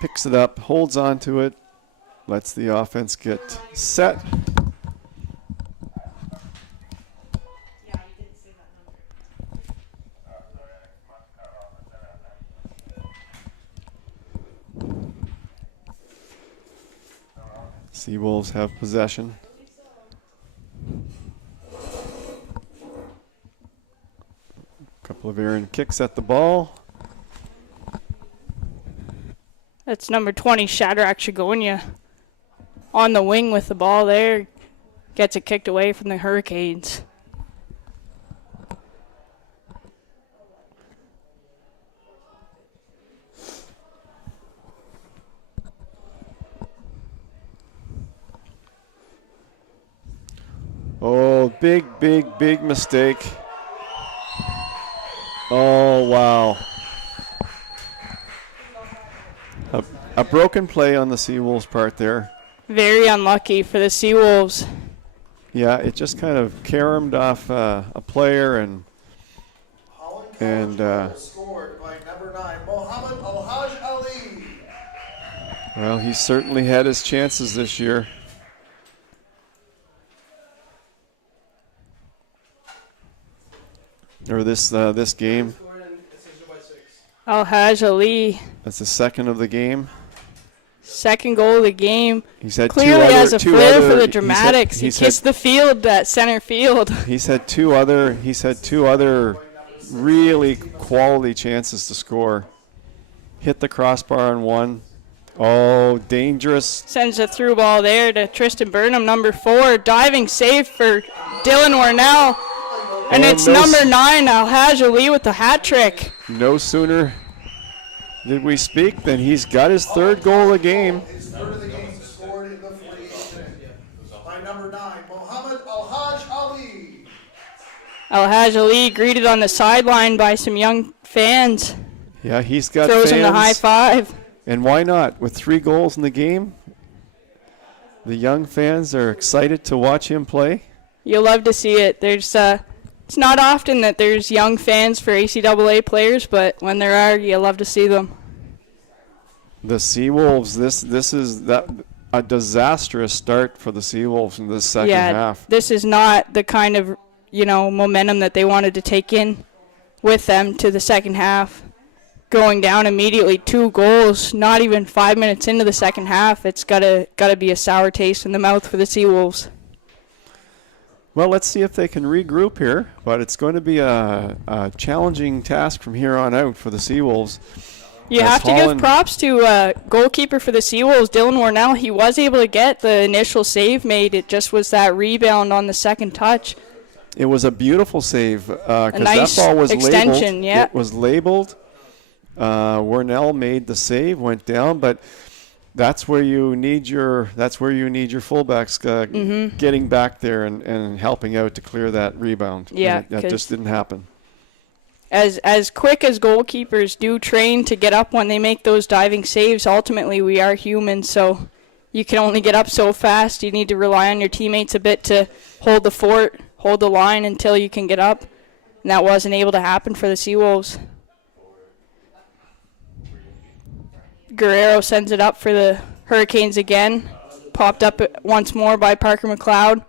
picks it up, holds on to it, lets the offense get set. Seawolves have possession. Couple of errant kicks at the ball. That's number 20, Shadrach Chagonia, on the wing with the ball there. Gets it kicked away from the Hurricanes. Oh, big mistake. Oh, wow. A broken play on the Seawolves' part there. Very unlucky for the Seawolves. Yeah, it just kind of caromed off a player and scored by number 9, Mohammed Al-Haj Ali. Well, he's certainly had his chances this year. Or this game. Al-Haj Ali, That's the second of the game. second goal of the game. He's had Clearly has a flair for the he's dramatics. He kissed the field, that center field. He's had two other really quality chances to score. Hit the crossbar on one. Oh, dangerous. Sends a through ball there to Tristan Burnham, number 4. Diving save for Dylan Warnell. And it's number 9, Al-Haj Ali with the hat trick. No sooner did we speak than he's got his third goal of the game. His third of the game scored in the 48th minute by number 9, Mohammed Al-Haj Ali. Al-Haj Ali greeted on the sideline by some young fans. Yeah, he's got Throws fans. him the high five. And why not? With 3 goals in the game, the young fans are excited to watch him play. You'll love to see it. It's not often that there's young fans for ACAA players, but when there are, you love to see them. The Seawolves, this is a disastrous start for the Seawolves in this second half. This is not the kind of momentum that they wanted to take in with them to the second half. Going down immediately, 2 goals, not even 5 minutes into the second half. It's gotta be a sour taste in the mouth for the Seawolves. Well, let's see if they can regroup here, but it's going to be a challenging task from here on out for the Seawolves. You have to give props to goalkeeper for the Seawolves, Dylan Warnell. He was able to get the initial save made. It just was that rebound on the second touch. It was a beautiful save because nice that ball was extension, labeled. yeah. It was labeled. Warnell made the save, went down, but that's where you need your fullbacks getting back there and helping out to clear that rebound. Yeah, that just didn't happen. As quick as goalkeepers do train to get up when they make those diving saves, ultimately we are human, so you can only get up so fast. You need to rely on your teammates a bit to hold the fort, hold the line until you can get up, and that wasn't able to happen for the Seawolves. Guerrero sends it up for the Hurricanes again. Popped up once more by Parker McLeod.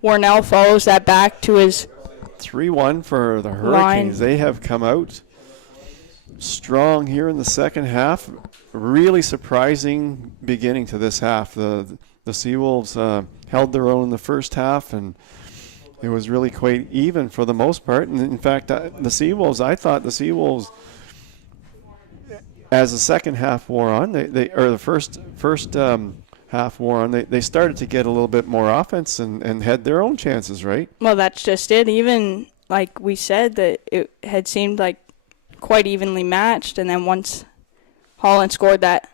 Warnell follows that back to his 3-1 for the line. Hurricanes. They have come out strong here in the second half. Really surprising beginning to this half. The Seawolves held their own in the first half, and it was really quite even for the most part. And in fact, I thought the Seawolves as the second half wore on, or the first half wore on, they started to get a little bit more offense and had their own chances, right? Well, that's just it. Even like we said, that it had seemed like quite evenly matched, and then once Holland scored that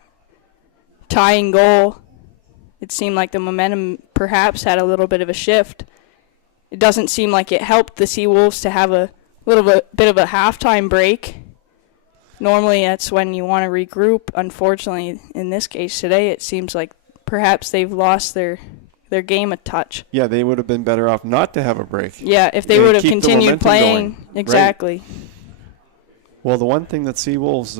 tying goal, it seemed like the momentum perhaps had a little bit of a shift. It doesn't seem like it helped the Seawolves to have a little bit of a halftime break. Normally that's when you want to regroup. Unfortunately, in this case today, it seems like perhaps they've lost their game a touch. Yeah, they would have been better off not to have a break. Yeah, if they would have continued playing. Going. Exactly. Right. Well, the one thing that Seawolves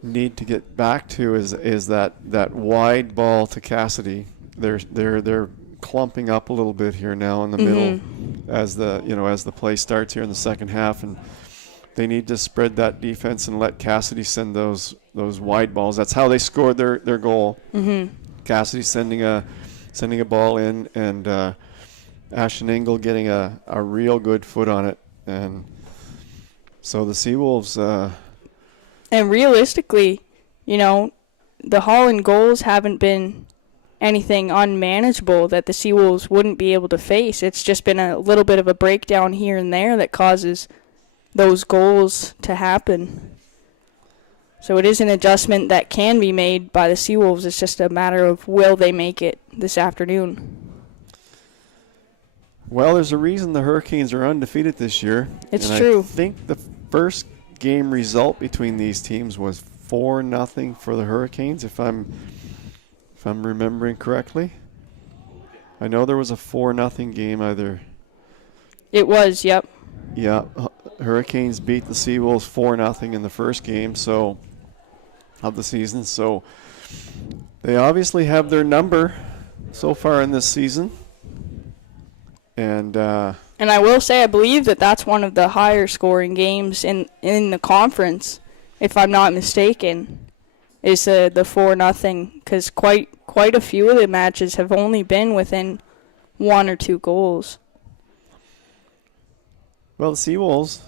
need to get back to is that wide ball to Cassidy. They're clumping up a little bit here now in the middle as the play starts here in the second half, and they need to spread that defense and let Cassidy send those wide balls. That's how they scored their goal. Cassidy sending a ball in, and Ashton Engel getting a real good foot on it, and so the Seawolves. And realistically, the Holland goals haven't been anything unmanageable that the Seawolves wouldn't be able to face. It's just been a little bit of a breakdown here and there that causes those goals to happen. So it is an adjustment that can be made by the Seawolves. It's just a matter of will they make it this afternoon. Well, there's a reason the Hurricanes are undefeated this year. It's true. I think the first game result between these teams was 4-0 for the Hurricanes, if I'm remembering correctly. I know there was a 4-0 game either. It was, yep. Yeah, Hurricanes beat the Seawolves 4-0 in the first game of the season. So they obviously have their number so far in this season. And I will say I believe that's one of the higher scoring games in the conference, if I'm not mistaken, is the 4-0, because quite a few of the matches have only been within 1 or 2 goals. Well, the Seawolves,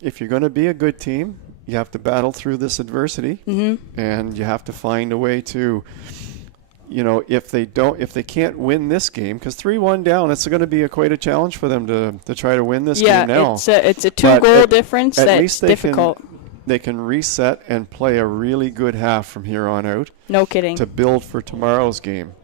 if you're going to be a good team, you have to battle through this adversity, and you have to find a way to, if they can't win this game, because 3-1 down, it's going to be quite a challenge for them to try to win this game now. Yeah, it's a 2-goal difference that's difficult. They can reset and play a really good half from here on out. No kidding. To build for tomorrow's game.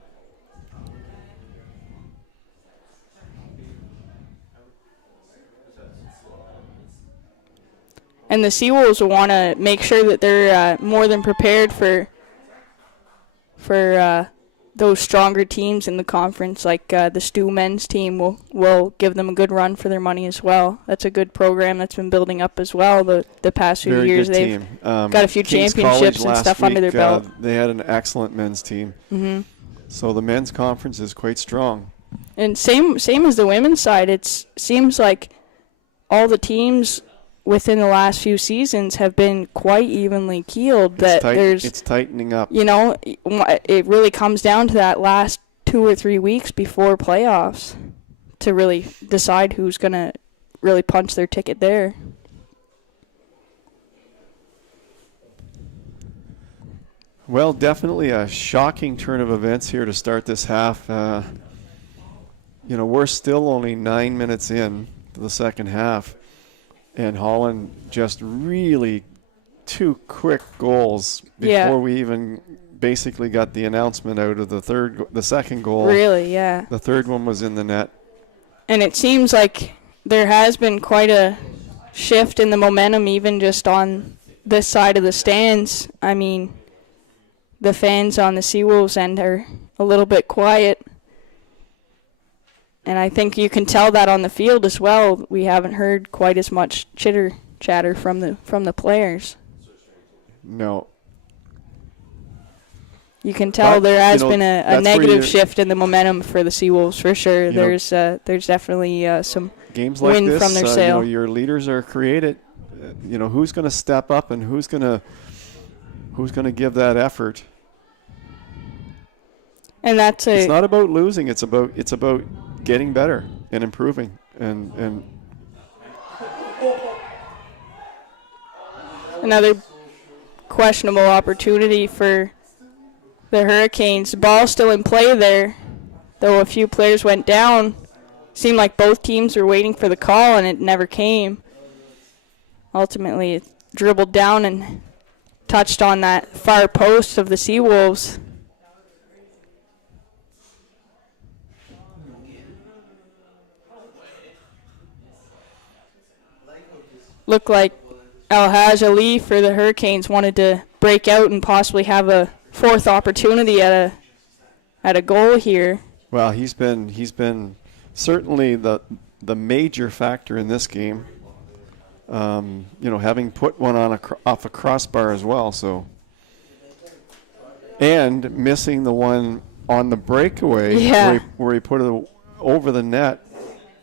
And the Seawolves will want to make sure that they're more than prepared for those stronger teams in the conference, like the Stu men's team will give them a good run for their money as well. That's a good program that's been building up as well the past few Very years. Good They've team. Got a few King's championships College and stuff under their belt. They had an excellent men's team. So the men's conference is quite strong. And same as the women's side, it seems like all the teams within the last few seasons have been quite evenly keeled. It's tightening up. It really comes down to that last 2 or 3 weeks before playoffs to really decide who's going to really punch their ticket there. Well, definitely a shocking turn of events here to start this half. We're still only 9 minutes in to the second half. And Holland just really 2 quick goals before we even basically got the announcement out of the second goal. Really, yeah. The third one was in the net. And it seems like there has been quite a shift in the momentum, even just on this side of the stands. I mean, the fans on the Seawolves end are a little bit quiet. And I think you can tell that on the field as well. We haven't heard quite as much chatter from the players. No. You can tell there has been a negative shift in the momentum for the Seawolves for sure. There's definitely some games like wind this, from their sail. Your leaders are created. Who's going to step up and who's going to give that effort. And it's not about losing. It's about getting better and improving and Another questionable opportunity for the Hurricanes. The ball still in play there, though a few players went down. Seemed like both teams were waiting for the call, and it never came. Ultimately, it dribbled down and touched on that far post of the Seawolves. Looked like Alhaj Ali for the Hurricanes wanted to break out and possibly have a fourth opportunity at a goal here. Well, he's been certainly the major factor in this game. Having put one on off a crossbar as well. So, and missing the one on the breakaway where he put it over the net.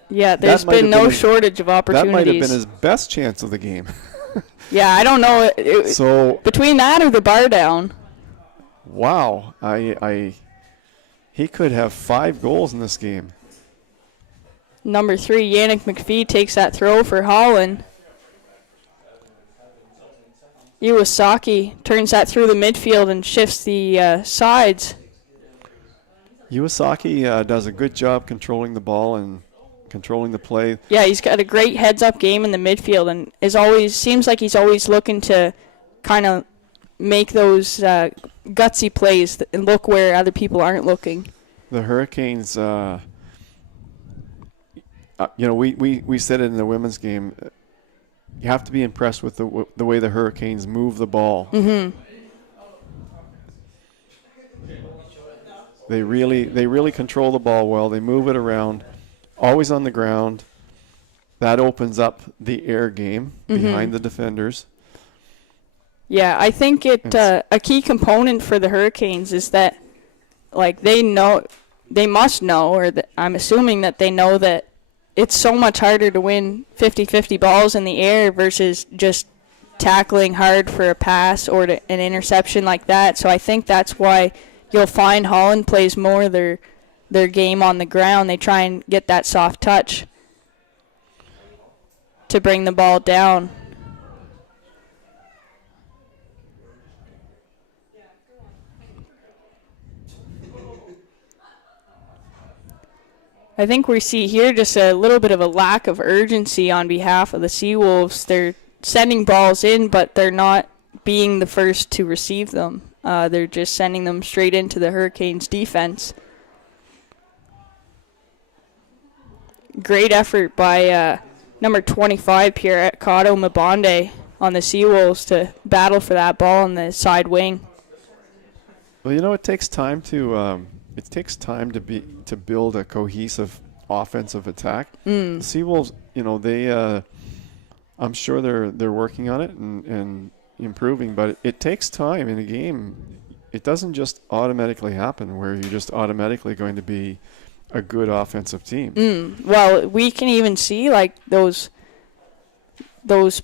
Yeah, there's been no shortage of opportunities. That might have been his best chance of the game. Yeah, I don't know. So between that or the bar down. Wow, he could have 5 goals in this game. Number 3, Yannick McPhee takes that throw for Holland. Iwasaki turns that through the midfield and shifts the sides. Iwasaki does a good job controlling the ball and controlling the play. Yeah, he's got a great heads-up game in the midfield and seems like he's always looking to kind of make those gutsy plays and look where other people aren't looking. The Hurricanes, we said it in the women's game. You have to be impressed with the way the Hurricanes move the ball. Mm-hmm. They really control the ball well. They move it around, always on the ground. That opens up the air game behind the defenders. Yeah, I think a key component for the Hurricanes is that, like, they must know, or I'm assuming that they know that it's so much harder to win 50-50 balls in the air versus just tackling hard for a pass or an interception like that. So I think that's why you'll find Holland plays more their game on the ground. They try and get that soft touch to bring the ball down. I think we see here just a little bit of a lack of urgency on behalf of the Seawolves. They're sending balls in, but they're not being the first to receive them. They're just sending them straight into the Hurricanes' defense. Great effort by number 25, Pierrette Cotto Mabonde, on the Seawolves to battle for that ball on the side wing. Well, it takes time to to build a cohesive offensive attack. The Seawolves, I'm sure they're working on it and improving, but it takes time in a game. It doesn't just automatically happen where you're just automatically going to be a good offensive team. Well, we can even see like those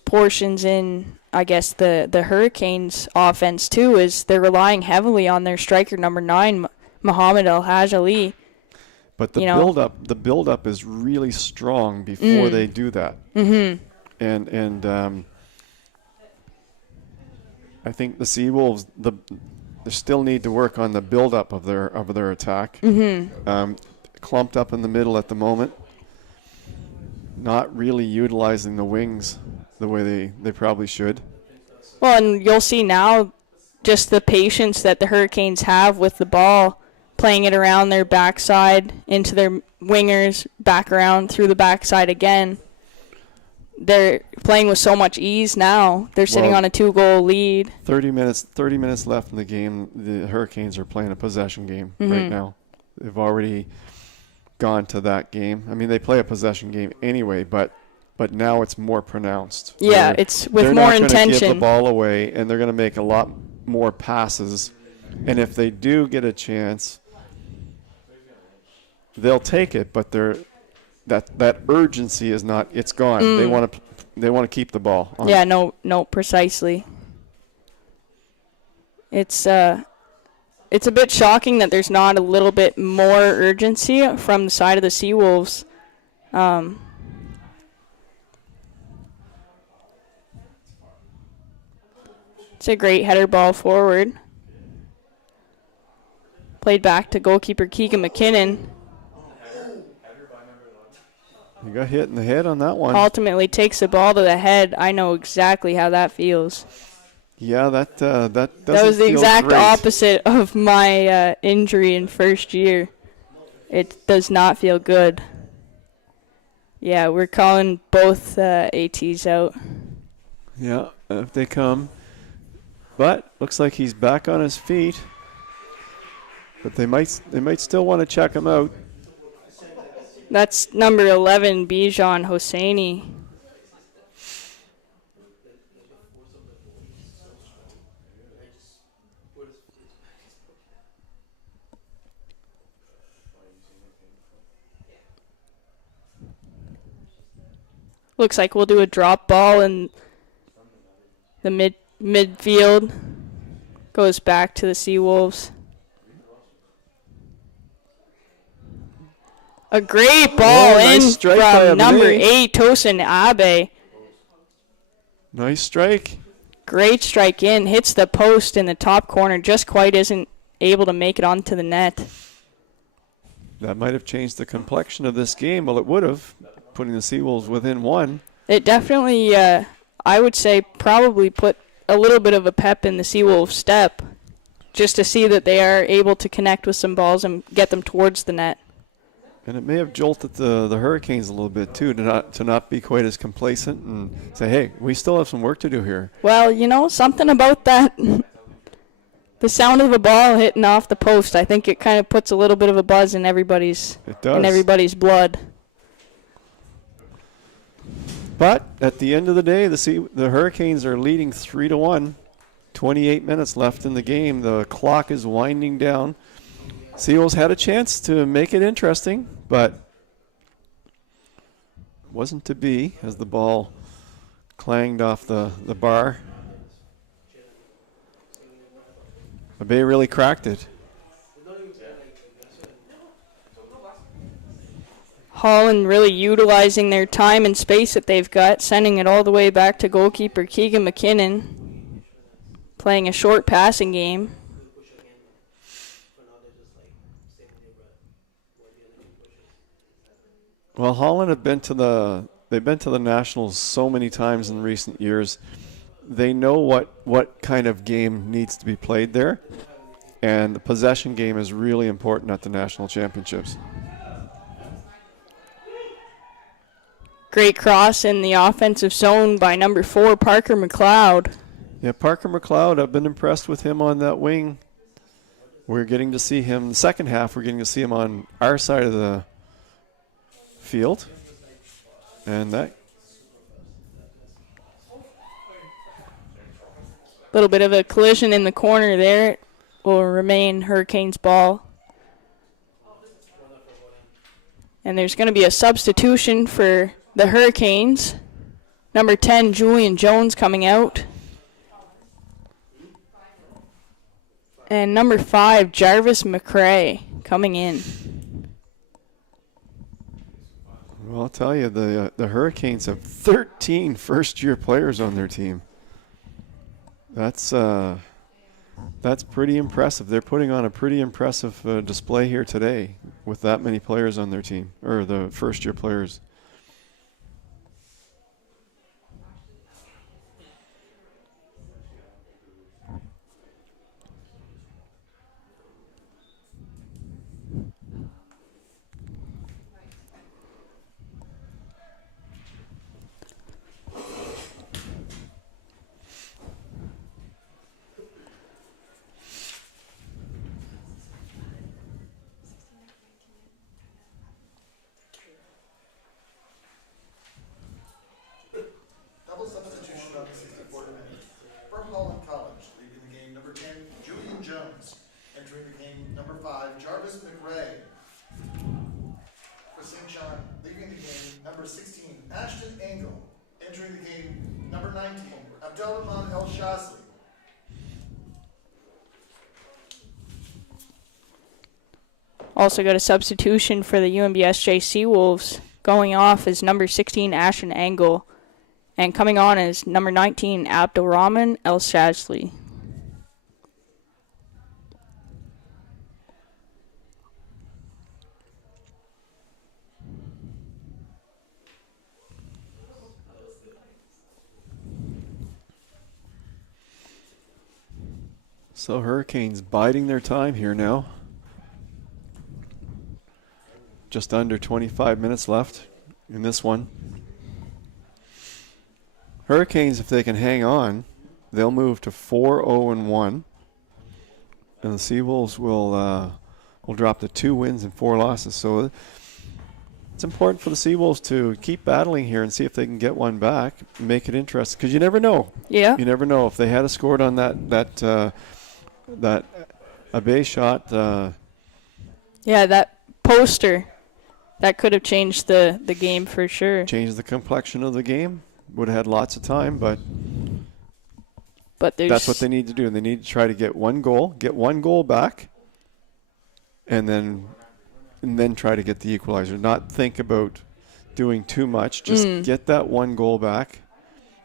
portions in, I guess, the Hurricanes offense too, is they're relying heavily on their striker number 9, Muhammad Alhaj Ali. But the build-up is really strong before they do that. Mm-hmm. And I think the Seawolves they still need to work on the build-up of their attack. Mm-hmm. Clumped up in the middle at the moment, not really utilizing the wings the way they probably should. Well, and you'll see now just the patience that the Hurricanes have with the ball, playing it around their backside into their wingers, back around through the backside again. They're playing with so much ease now. They're sitting on a 2-goal lead. 30 minutes left in the game. The Hurricanes are playing a possession game right now. They've already gone to that game. I mean, they play a possession game anyway, but now it's more pronounced. Yeah, it's with more intention. They're not going to give the ball away, and they're going to make a lot more passes. And if they do get a chance, they'll take it, but that urgency is not. It's gone. They want to keep the ball. Yeah, no, precisely. It's a bit shocking that there's not a little bit more urgency from the side of the Seawolves. It's a great header ball forward. Played back to goalkeeper Keegan McKinnon. You got hit in the head on that one. Ultimately takes the ball to the head. I know exactly how that feels. Yeah, that doesn't That was the feel exact great. opposite of my injury in first year. It does not feel good. Yeah, we're calling both ATs out. Yeah, if they come. But looks like he's back on his feet. But they might still want to check him out. That's number 11, Bijan Hosseini. Looks like we'll do a drop ball in the midfield. Goes back to the Seawolves. A great ball nice in strike by from number Abney. 8, Tosin Abe. Nice strike. Great strike in. Hits the post in the top corner. Just quite isn't able to make it onto the net. That might have changed the complexion of this game. Well, it would have, putting the Seawolves within one. It definitely, I would say, probably put a little bit of a pep in the Seawolves' step, just to see that they are able to connect with some balls and get them towards the net. And it may have jolted the Hurricanes a little bit too, to not be quite as complacent and say, hey, we still have some work to do here. Well, you know, something about that, the sound of a ball hitting off the post, I think it kind of puts a little bit of a buzz in everybody's blood. But at the end of the day, the Hurricanes are leading 3-1. 28 minutes left in the game. The clock is winding down. Seawolves had a chance to make it interesting, but wasn't to be as the ball clanged off the bar. Abe really cracked it. Holland really utilizing their time and space that they've got, sending it all the way back to goalkeeper Keegan McKinnon, playing a short passing game. Well, Holland have been to the Nationals so many times in recent years. They know what kind of game needs to be played there, and the possession game is really important at the National Championships. Great cross in the offensive zone by number 4, Parker McLeod. Yeah, Parker McLeod, I've been impressed with him on that wing. We're getting to see him, the second half, we're getting to see him on our side of the field. And that Little bit of a collision in the corner there. It will remain Hurricanes ball. And there's going to be a substitution for the Hurricanes. Number 10, Julian Jones coming out. And number 5, Jarvis McRae coming in. Well, I'll tell you, the Hurricanes have 13 first-year players on their team. That's pretty impressive. They're putting on a pretty impressive display here today with that many players on their team, or the first-year players. Double substitution on the 64th minute. From Holland College, leaving the game number 10, Julian Jones. Entering the game number 5, Jarvis McRae. For St. John, leaving the game number 16, Ashton Engel. Entering the game number 19, Abdelrahman El Shazli. Also got a substitution for the UNBSJ Seawolves. Going off is number 16, Ashton Angle. And coming on is number 19, Abdulrahman El Shazli. So Hurricanes biding their time here now. Just under 25 minutes left in this one. Hurricanes, if they can hang on, they'll move to 4-0-1, and the Seawolves will drop to 2 wins and 4 losses. So it's important for the Seawolves to keep battling here and see if they can get one back and make it interesting, because you never know. Yeah. You never know if they had scored on that Abe shot. Yeah, that poster, that could have changed the game for sure. Changed the complexion of the game. Would have had lots of time, but that's what they need to do. They need to try to get one goal back, and then try to get the equalizer. Not think about doing too much. Just get that one goal back,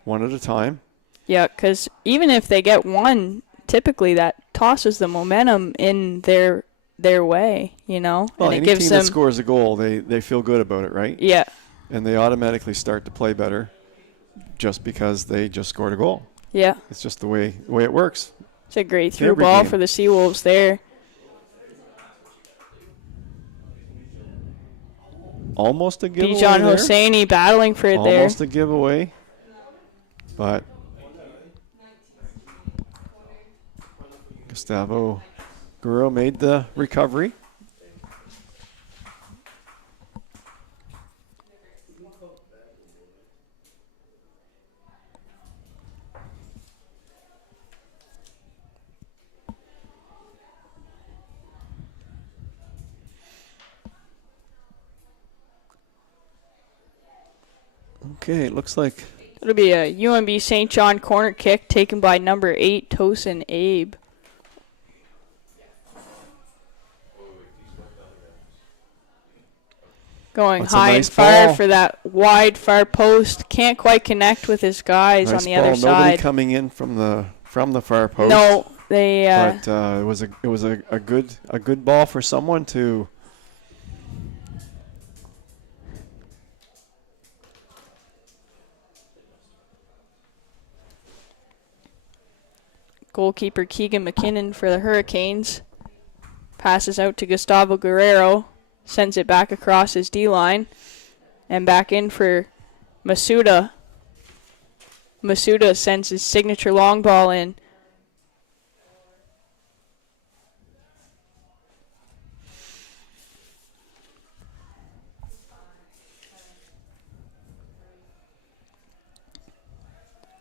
one at a time. Yeah, because even if they get one, typically that tosses the momentum in their way, you know? Well, and any it gives team them, that scores a goal, they feel good about it, right? Yeah. And they automatically start to play better just because they just scored a goal. Yeah. It's just the way it works. It's a great through Every ball game. for the Seawolves there. Almost a giveaway Bijan there. Hosseini battling for it there. Almost a giveaway, but Gustavo Guerrero made the recovery. Okay, it looks like It'll be a UNB St. John corner kick taken by number 8, Tosin Abe. Going That's a high nice and far ball. for that wide far post. Can't quite connect with his guys nice on the ball. other Nobody side. coming in from the far post. No, they. But it was a good ball for someone to. Goalkeeper Keegan McKinnon for the Hurricanes passes out to Gustavo Guerrero, sends it back across his D-line, and back in for Masuda. Masuda sends his signature long ball in.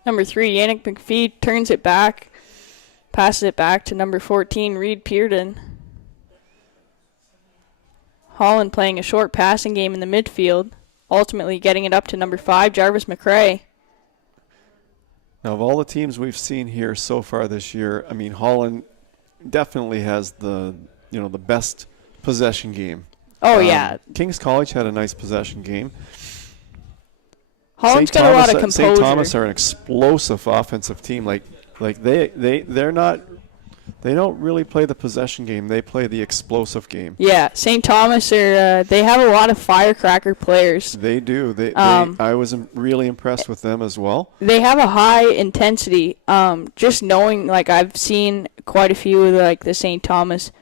Number 3, Yannick McPhee turns it back. Passes it back to number 14, Reed Pearden. Holland playing a short passing game in the midfield, ultimately getting it up to number 5, Jarvis McCrae. Now, of all the teams we've seen here so far this year, I mean, Holland definitely has the best possession game. Oh, yeah. King's College had a nice possession game. Holland's got a lot of composure. St. Thomas are an explosive offensive team. Like they're not. They don't really play the possession game. They play the explosive game. Yeah, St. Thomas they have a lot of firecracker players. They do. I was really impressed with them as well. They have a high intensity. Just knowing, like, I've seen quite a few of the St. Thomas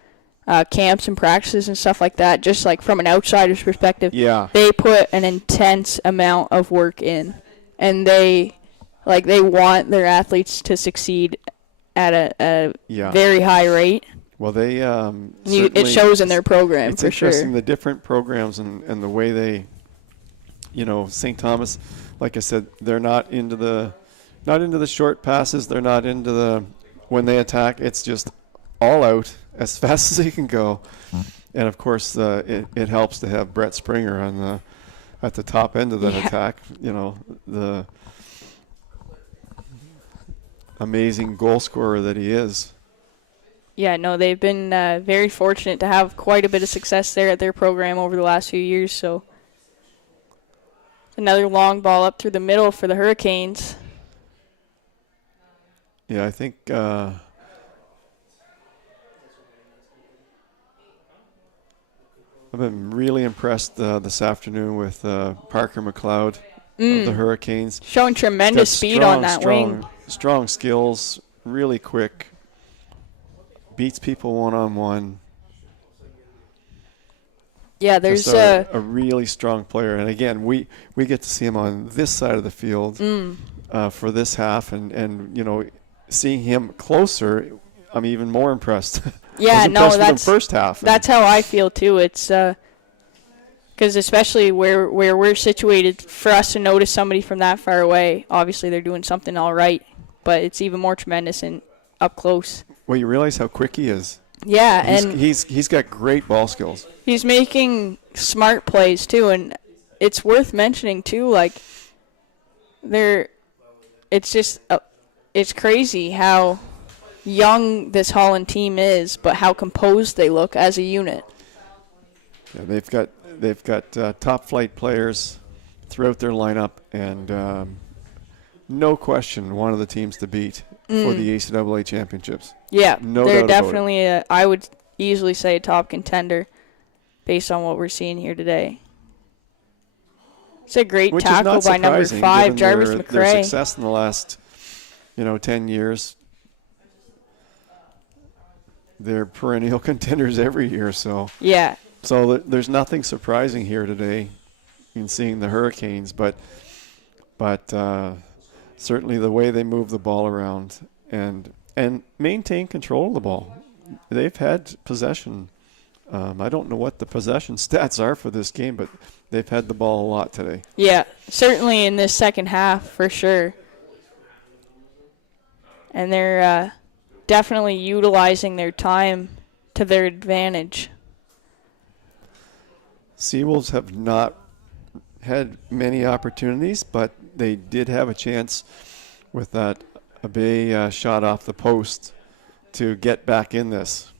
camps and practices and stuff like that. Just like from an outsider's perspective, Yeah. they put an intense amount of work in, and they want their athletes to succeed at a very high rate. Well, they it shows in their program. It's for interesting sure. the different programs and the way they, St. Thomas, like I said, they're not into the short passes. They're not into when they attack. It's just all out as fast as they can go, and of course it helps to have Brett Springer at the top end of that attack. The amazing goal scorer that he is. Yeah, no, they've been very fortunate to have quite a bit of success there at their program over the last few years. So Another long ball up through the middle for the Hurricanes. Yeah, I think I've been really impressed this afternoon with Parker McLeod of the Hurricanes. Showing tremendous speed on that wing. Strong skills, really quick, beats people one-on-one. Yeah, there's just a really strong player. And again, we get to see him on this side of the field for this half, and you know, seeing him closer, I'm even more impressed. Yeah, no, that's first half. That's how I feel too. It's because especially where we're situated, for us to notice somebody from that far away, obviously they're doing something all right, but it's even more tremendous and up close. Well, you realize how quick he is. Yeah, and he's got great ball skills. He's making smart plays too, and it's worth mentioning too. Like, it's crazy how young this Holland team is, but how composed they look as a unit. Yeah, they've got top flight players throughout their lineup, and no question one of the teams to beat for the ACAA championships. Yeah, no they're doubt definitely I would easily say a top contender based on what we're seeing here today. It's a great tackle by number 5, Jarvis McRae. Their success in the last 10 years. They're perennial contenders every year, so yeah. So there's nothing surprising here today in seeing the Hurricanes, but certainly the way they move the ball around and maintain control of the ball. They've had possession. I don't know what the possession stats are for this game, but they've had the ball a lot today. Yeah, certainly in this second half for sure. And they're definitely utilizing their time to their advantage. Seawolves have not had many opportunities, but they did have a chance with that ACAA shot off the post to get back in this.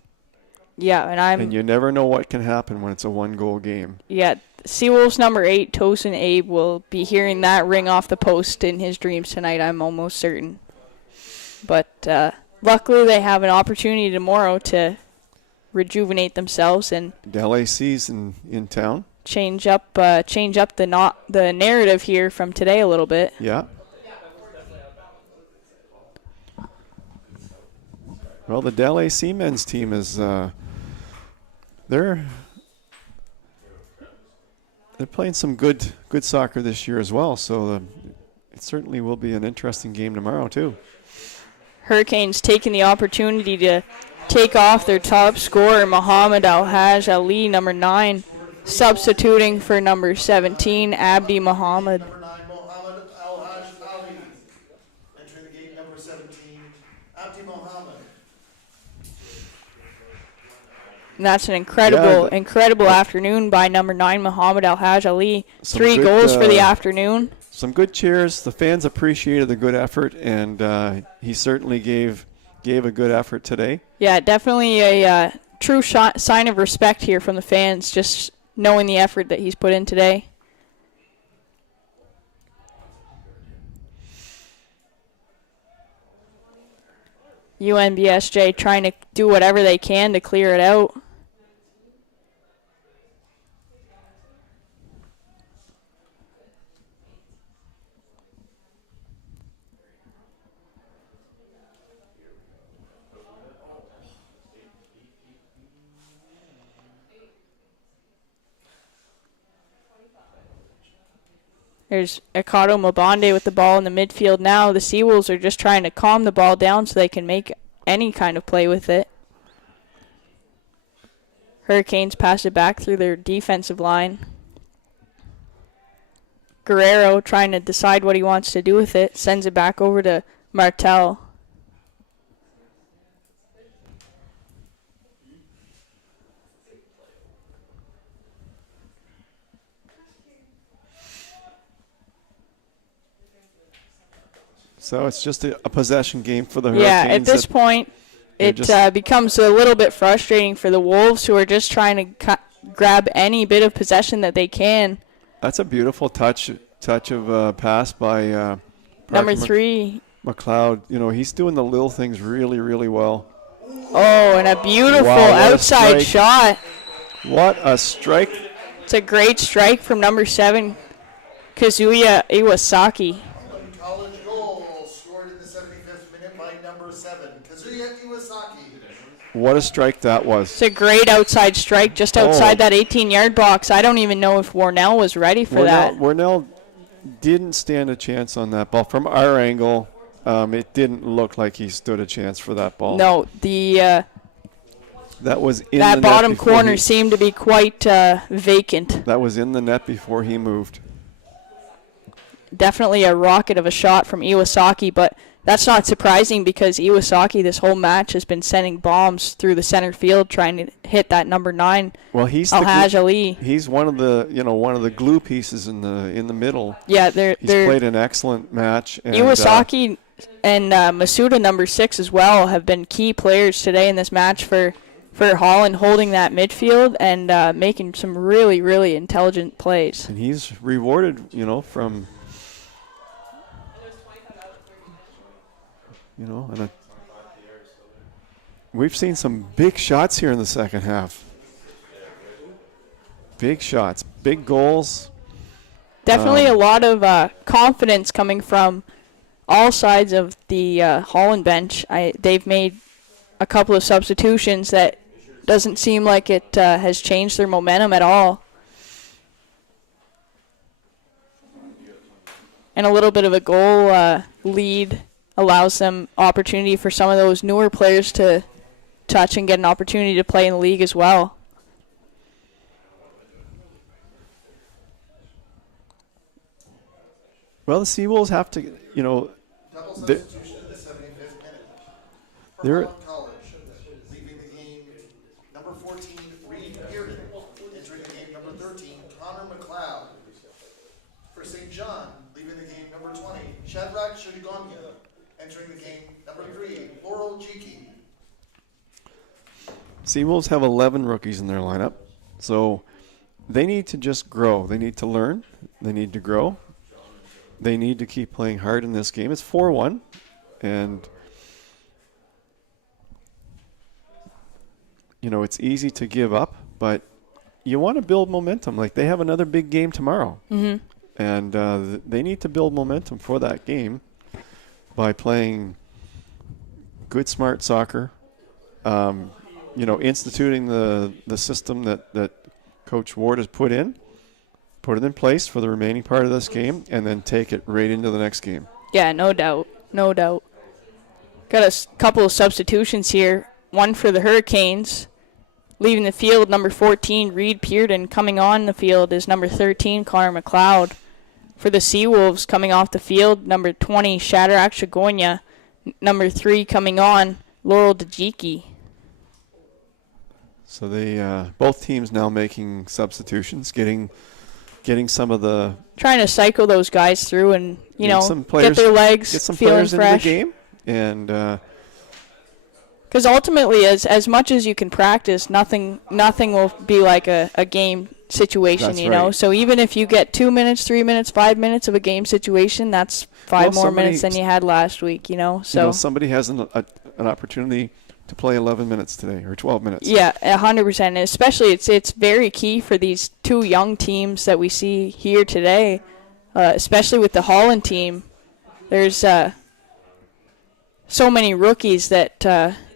Yeah, and you never know what can happen when it's a one-goal game. Yeah, Seawolves number 8, Tosin Abe, will be hearing that ring off the post in his dreams tonight, I'm almost certain. But luckily they have an opportunity tomorrow to rejuvenate themselves and LAC's in town. Change up the narrative here from today a little bit. Yeah. Well, the Del AC men's team is they're playing some good soccer this year as well. So it certainly will be an interesting game tomorrow too. Hurricanes taking the opportunity to take off their top scorer, Muhammad Al-Haj Ali, number 9, substituting for number 17, Abdi Muhammad. Number 9, Muhammad Al-Haj Ali. Entering the game, number 17, Abdi Muhammad. And that's an incredible afternoon by number 9, Muhammad Al-Haj Ali. 3 goals for the afternoon. Some good cheers. The fans appreciated the good effort, and he certainly gave a good effort today. Yeah, definitely a true sign of respect here from the fans, just knowing the effort that he's put in today. UNBSJ trying to do whatever they can to clear it out. There's Akato Mabonde with the ball in the midfield now. The Seawolves are just trying to calm the ball down so they can make any kind of play with it. Hurricanes pass it back through their defensive line. Guerrero trying to decide what he wants to do with it. Sends it back over to Martel. So it's just a possession game for the Hurricanes. Yeah, at this point, it becomes a little bit frustrating for the Wolves, who are just trying to grab any bit of possession that they can. That's a beautiful touch touch of pass by Number Parker 3. McLeod. You know, he's doing the little things really, really well. Oh, and a beautiful Wow, what a outside strike. shot. What a strike. It's a great strike from number 7, Kazuya Iwasaki. Holland College goal scored in the 75th minute by number 7, Kazuya Iwasaki. What a strike that was. It's a great outside strike just outside that 18-yard box. I don't even know if Warnell was ready for that. Warnell didn't stand a chance on that ball. From our angle, it didn't look like he stood a chance for that ball. No, That was in that the bottom net before corner seemed to be quite vacant. That was in the net before he moved. Definitely a rocket of a shot from Iwasaki, but that's not surprising because Iwasaki this whole match has been sending bombs through the center field trying to hit that number 9. Well, he's Alhaj Ali. He's one of the glue pieces in the middle. Yeah, He's played an excellent match. And, Iwasaki and Masuda number 6 as well have been key players today in this match for Holland, holding that midfield and making some really, really intelligent plays. And he's rewarded, from, and we've seen some big shots here in the second half. Big shots, big goals. Definitely a lot of confidence coming from all sides of the Holland bench. They've made a couple of substitutions that doesn't seem like it has changed their momentum at all. And a little bit of a goal lead allows them opportunity for some of those newer players to touch and get an opportunity to play in the league as well. Well, the Seawolves have to, Double substitution in the 75th minute. For They're- Holland College, leaving the game, number 14, Reed Bearden. Entering the game, number 13, Connor McLeod. For St. John, leaving the game, number 20, Shadrach Shodigonya. Entering the game, number 3, Laurel Jiki. Seawolves have 11 rookies in their lineup, so they need to just grow. They need to learn. They need to grow. They need to keep playing hard in this game. It's 4-1, and it's easy to give up, but you want to build momentum. Like, they have another big game tomorrow, and they need to build momentum for that game by playing good, smart soccer. Instituting the system that Coach Ward has put it in place for the remaining part of this game, and then take it right into the next game. Yeah, no doubt. No doubt. Got a couple of substitutions here. One for the Hurricanes. Leaving the field, number 14, Reed Pearden. Coming on the field is number 13, Connor McLeod. For the Seawolves, coming off the field, number 20, Shadrach Shagonya. Number 3, coming on, Laurel Dejiki. So they both teams now making substitutions, getting some of the Trying to cycle those guys through and, some players, get their legs get some feeling players fresh. into the game, and because ultimately, as much as you can practice, nothing will be like a game situation, That's right. So even if you get 2 minutes, 3 minutes, 5 minutes of a game situation, that's five more minutes than you had last week, So somebody has an opportunity to play 11 minutes today or 12 minutes. Yeah, 100%. And especially, it's very key for these two young teams that we see here today, especially with the Holland team. There's so many rookies that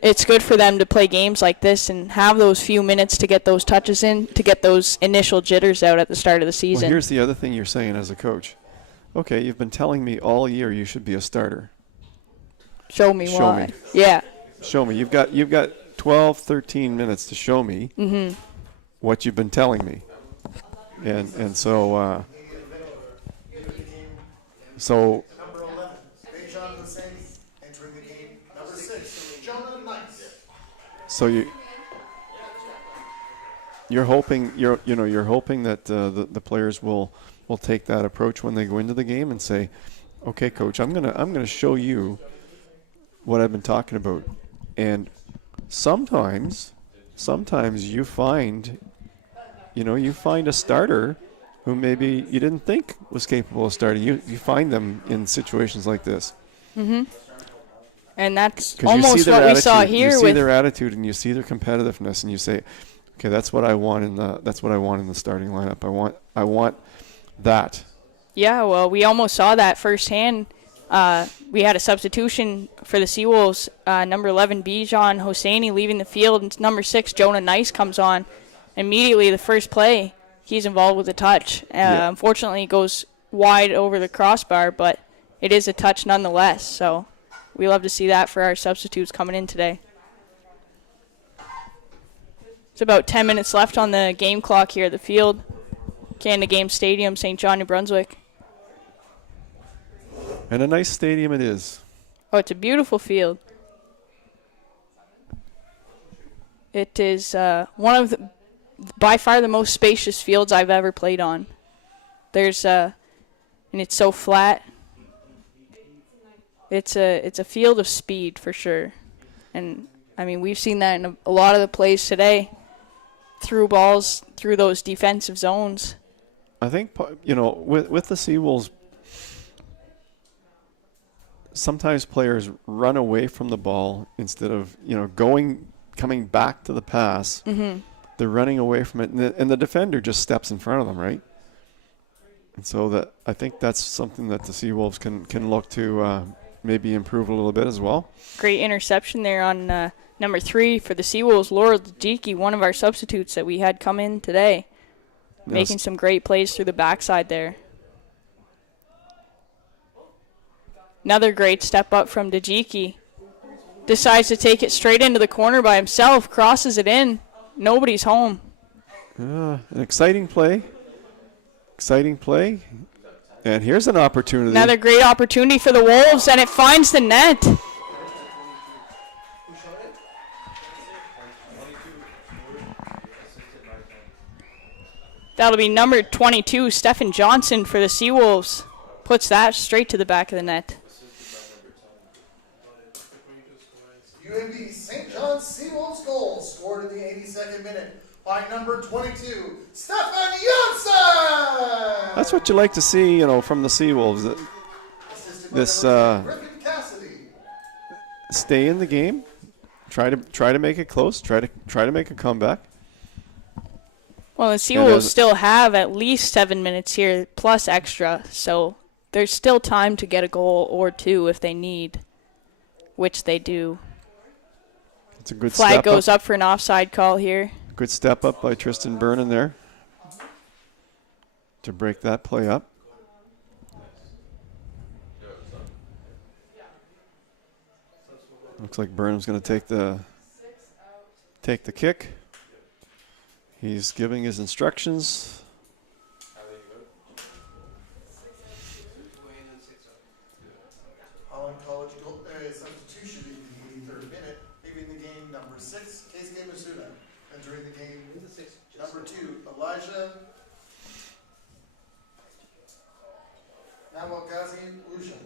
it's good for them to play games like this and have those few minutes to get those touches in, to get those initial jitters out at the start of the season. Well, here's the other thing you're saying as a coach. Okay, you've been telling me all year you should be a starter. Show me Show why. me. Yeah. Show me. You've got 12, 13 minutes to show me what you've been telling me. And so Number 11, Dejan Husseini. Entering the game, number 6, Jonah Nice. so you're hoping that the players will take that approach when they go into the game and say, okay, coach, I'm gonna show you what I've been talking about. And sometimes you find a starter who maybe you didn't think was capable of starting. You find them in situations like this. Mm-hmm. And that's 'Cause you see almost their what we saw attitude, here you see with their attitude and you see their competitiveness and you say, okay, that's what I want in the starting lineup. I want that. Yeah, well, we almost saw that firsthand. We had a substitution for the Seawolves. Number 11, Bijan Hosseini leaving the field, and number 6, Jonah Nice comes on. Immediately, the first play, he's involved with a touch. Unfortunately, it goes wide over the crossbar, but it is a touch nonetheless. So we love to see that for our substitutes coming in today. It's about 10 minutes left on the game clock here at the field. Canada Game Stadium, St. John, New Brunswick. And a nice stadium it is. Oh, it's a beautiful field. It is one of by far the most spacious fields I've ever played on. There's and it's so flat. It's a field of speed for sure, and I mean we've seen that in a lot of the plays today. Through balls through those defensive zones. I think with the Seawolves, sometimes players run away from the ball instead of coming back to the pass. Mm-hmm. They're running away from it, and the defender just steps in front of them, right? And so I think that's something that the Seawolves can look to maybe improve a little bit as well. Great interception there on number 3 for the Seawolves, Laurel Djiki, one of our substitutes that we had come in today, making some great plays through the backside there. Another great step up from Djiki. Decides to take it straight into the corner by himself, crosses it in. Nobody's home. An exciting play. And here's an opportunity. Another great opportunity for the Wolves, and it finds the net. That'll be number 22, Stephen Johnson for the Seawolves. Puts that straight to the back of the net. UNB St. John's Seawolves goal scored in the 82nd minute by number 22, Stefan Janssen! That's what you like to see, from the Seawolves. This Griffin Cassidy. Stay in the game, try to make it close, try to make a comeback. Well, the Seawolves still have at least 7 minutes here, plus extra, so there's still time to get a goal or two if they need, which they do. It's a good flag goes up for an offside call here. Good step up by Tristan Vernon there to break that play up. Looks like Burnham's going to take the kick. He's giving his instructions. Holland College substitution in the 83rd minute, leaving the game number 6, Keisuke Masuda. Entering the game, number 2, Elijah Nawagazi Uja.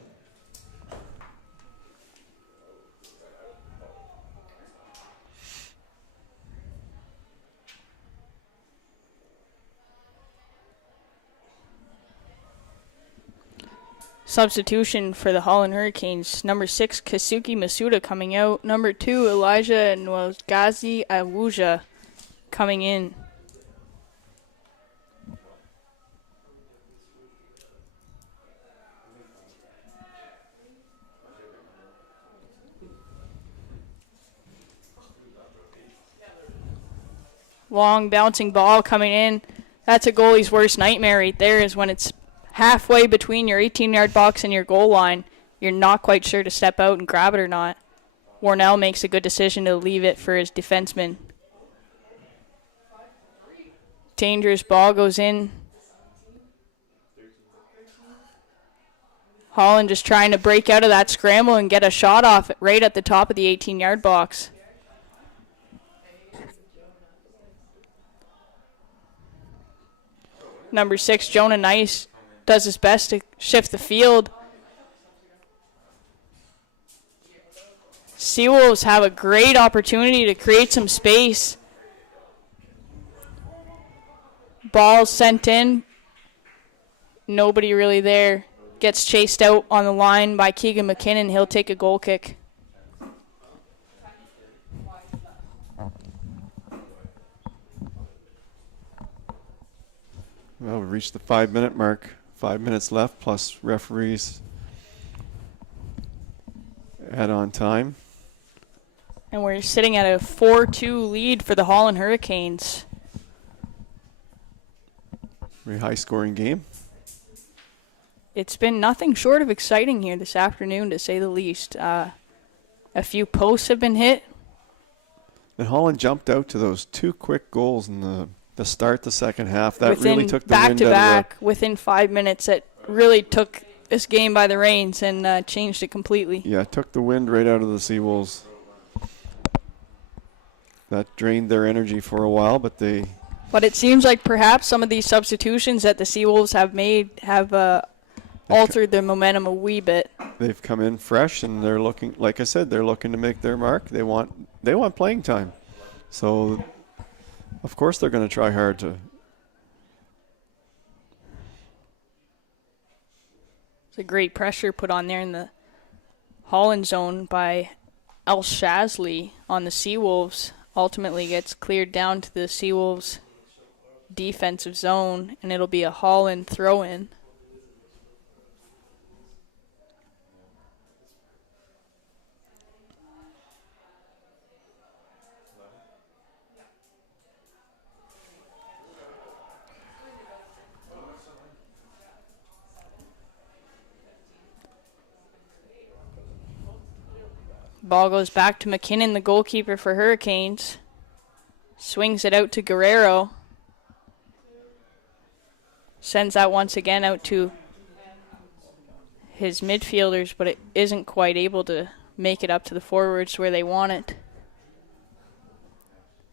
Substitution for the Holland Hurricanes. Number 6, Keisuke Masuda coming out. Number 2, Elijah Nwagazi Awuja coming in. Long bouncing ball coming in. That's a goalie's worst nightmare right there, is when it's halfway between your 18-yard box and your goal line. You're not quite sure to step out and grab it or not. Warnell makes a good decision to leave it for his defenseman. Dangerous ball goes in. Holland just trying to break out of that scramble and get a shot off right at the top of the 18-yard box. Number 6, Jonah Nice, does his best to shift the field. Seawolves have a great opportunity to create some space. Ball sent in nobody really there. Gets chased out on the line by Keegan McKinnon. He'll take a goal kick. Well, we reached the 5-minute mark. 5 minutes left, plus referees add on time. And we're sitting at a 4-2 lead for the Holland Hurricanes. Very high-scoring game. It's been nothing short of exciting here this afternoon, to say the least. A few posts have been hit. And Holland jumped out to those 2 quick goals in the start the second half. That Within really took the wind out of back-to-back, within 5 minutes, it really took this game by the reins and changed it completely. Yeah, it took the wind right out of the Seawolves. That drained their energy for a while, but But it seems like perhaps some of these substitutions that the Seawolves have made have altered their momentum a wee bit. They've come in fresh, and they're looking, like I said, they're looking to make their mark. They want playing time. So, of course, they're going to try hard to. It's a great pressure put on there in the Holland zone by El Shazley on the Seawolves. Ultimately gets cleared down to the Seawolves defensive zone, and it'll be a Holland throw-in. Ball goes back to McKinnon, the goalkeeper for Hurricanes. Swings it out to Guerrero. Sends that once again out to his midfielders, but it isn't quite able to make it up to the forwards where they want it.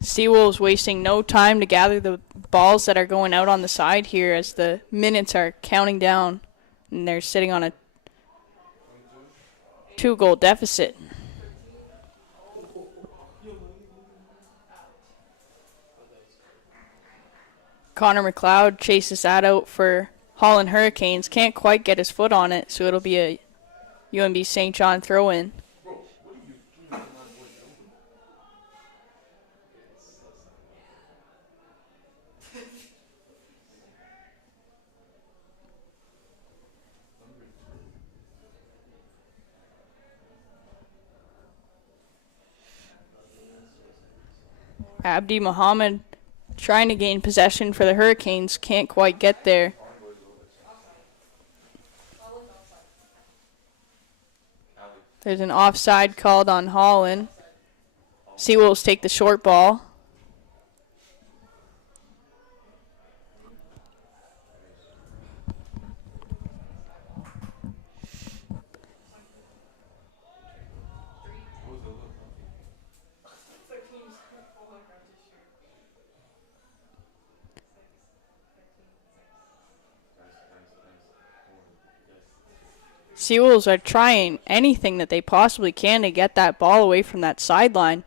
Seawolves wasting no time to gather the balls that are going out on the side here as the minutes are counting down, and they're sitting on a 2-goal deficit. Connor McLeod chases that out for Holland Hurricanes. Can't quite get his foot on it, so it'll be a UNB St. John throw-in. Abdi Muhammad trying to gain possession for the Hurricanes, can't quite get there. There's an offside called on Holland. Seawolves take the short ball. Seawolves are trying anything that they possibly can to get that ball away from that sideline.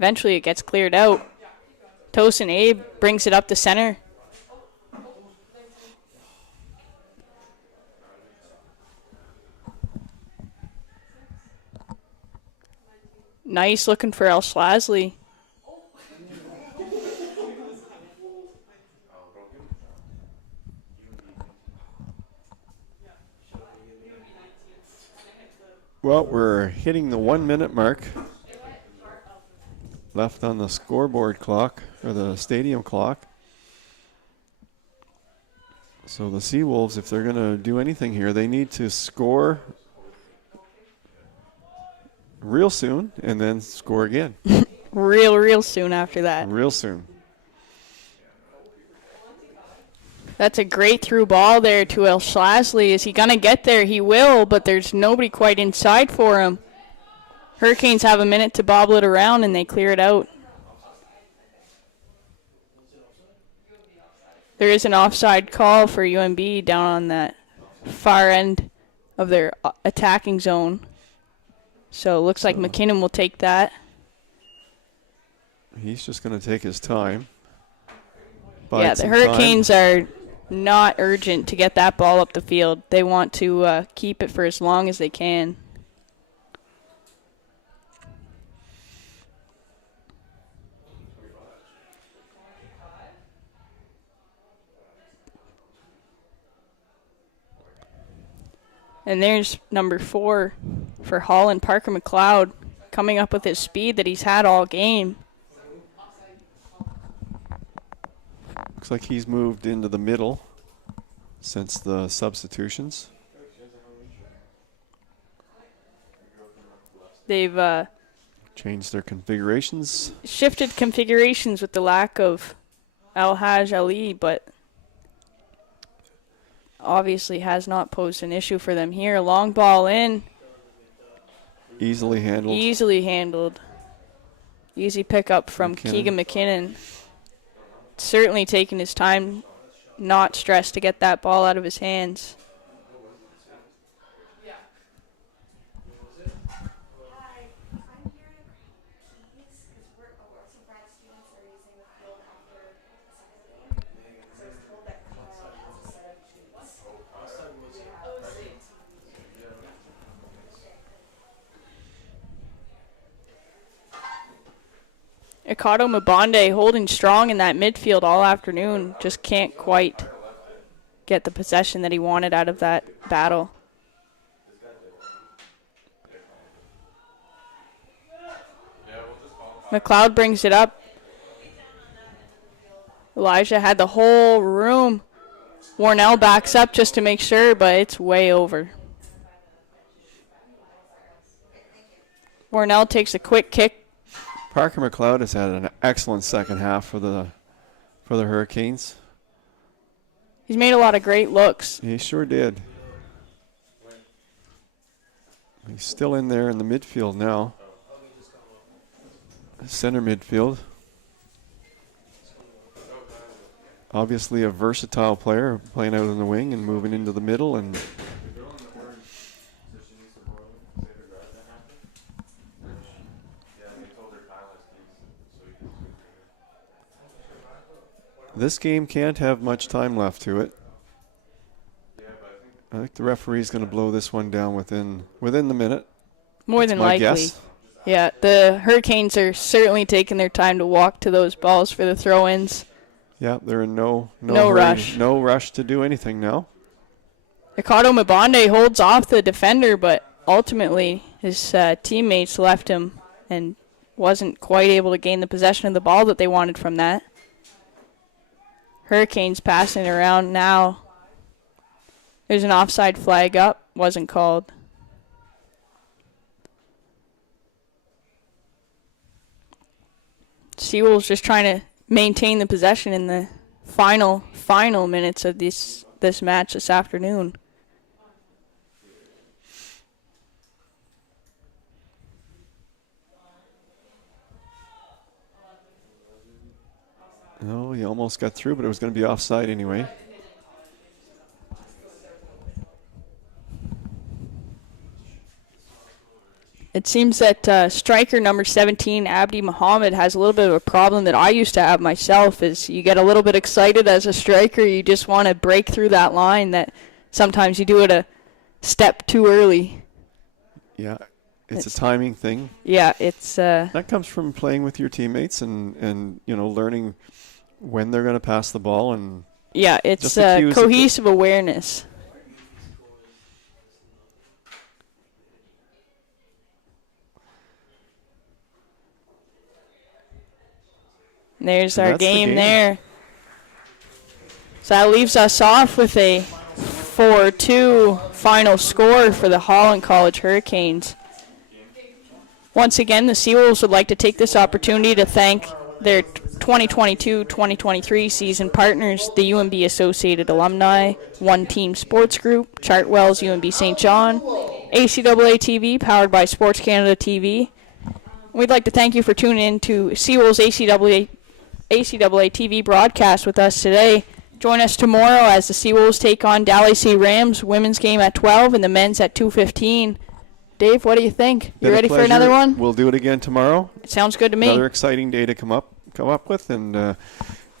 Eventually it gets cleared out. Tosin Abe brings it up to center. Nice looking for El Schlazley. Well, we're hitting the 1-minute mark left on the scoreboard clock, or the stadium clock. So the Seawolves, if they're going to do anything here, they need to score real soon and then score again. real soon after that. Real soon. That's a great through ball there to El Schlazley. Is he going to get there? He will, but there's nobody quite inside for him. Hurricanes have a minute to bobble it around, and they clear it out. There is an offside call for UNB down on that far end of their attacking zone. So it looks like McKinnon will take that. He's just going to take his time. Yeah, the Hurricanes are not urgent to get that ball up the field. They want to keep it for as long as they can. And there's number 4 for Holland, Parker McLeod, coming up with his speed that he's had all game. Looks like he's moved into the middle since the substitutions. They've changed their configurations. shifted configurations with the lack of Al-Haj Ali, but obviously has not posed an issue for them here. Long ball in. Easily handled. Easy pickup from Keegan McKinnon. Certainly taking his time, not stressed to get that ball out of his hands. Ikato Mabonde holding strong in that midfield all afternoon. Just can't quite get the possession that he wanted out of that battle. McLeod brings it up. Elijah had the whole room. Warnell backs up just to make sure, but it's way over. Warnell takes a quick kick. Parker McLeod has had an excellent second half for the Hurricanes. He's made a lot of great looks. He sure did. He's still in there in the midfield now. Center midfield. Obviously a versatile player, playing out in the wing and moving into the middle. And this game can't have much time left to it. I think the referee's going to blow this one down within the minute. More than likely. Yeah, the Hurricanes are certainly taking their time to walk to those balls for the throw-ins. Yeah, they're in no hurry, rush. No rush to do anything now. Ikato Mabonde holds off the defender, but ultimately his teammates left him and wasn't quite able to gain the possession of the ball that they wanted from that. Hurricanes passing it around now. There's an offside flag up. Wasn't called. Seawolves just trying to maintain the possession in the final minutes of this match this afternoon. No, he almost got through, but it was going to be offside anyway. It seems that striker number 17, Abdi Muhammad, has a little bit of a problem that I used to have myself. Is you get a little bit excited as a striker, you just want to break through that line. That sometimes you do it a step too early. Yeah, it's a timing thing. Yeah, it's that comes from playing with your teammates and learning when they're going to pass the ball and yeah, it's cohesive awareness. There's our game there. So that leaves us off with a 4-2 final score for the Holland College Hurricanes. Once again, the Seawolves would like to take this opportunity to thank their 2022-2023 season partners, the UNB Associated Alumni, One Team Sports Group, Chartwell's UNB St. John, ACAA TV, powered by Sports Canada TV. We'd like to thank you for tuning in to Seawolves ACAA TV broadcast with us today. Join us tomorrow as the Seawolves take on Daly C. Rams, women's game at 12 and the men's at 2:15. Dave, what do you think? You ready for another one? We'll do it again tomorrow. It sounds good to me. Another exciting day to come up with, and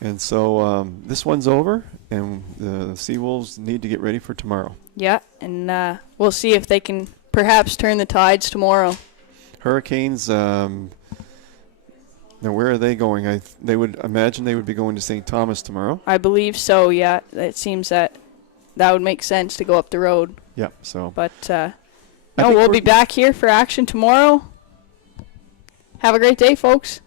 And so this one's over, and the Seawolves need to get ready for tomorrow. Yeah, and we'll see if they can perhaps turn the tides tomorrow. Hurricanes, now where are they going? They would imagine they would be going to St. Thomas tomorrow. I believe so, yeah. It seems that would make sense to go up the road. Yeah, so. But think we'll we're- be back here for action tomorrow. Have a great day, folks.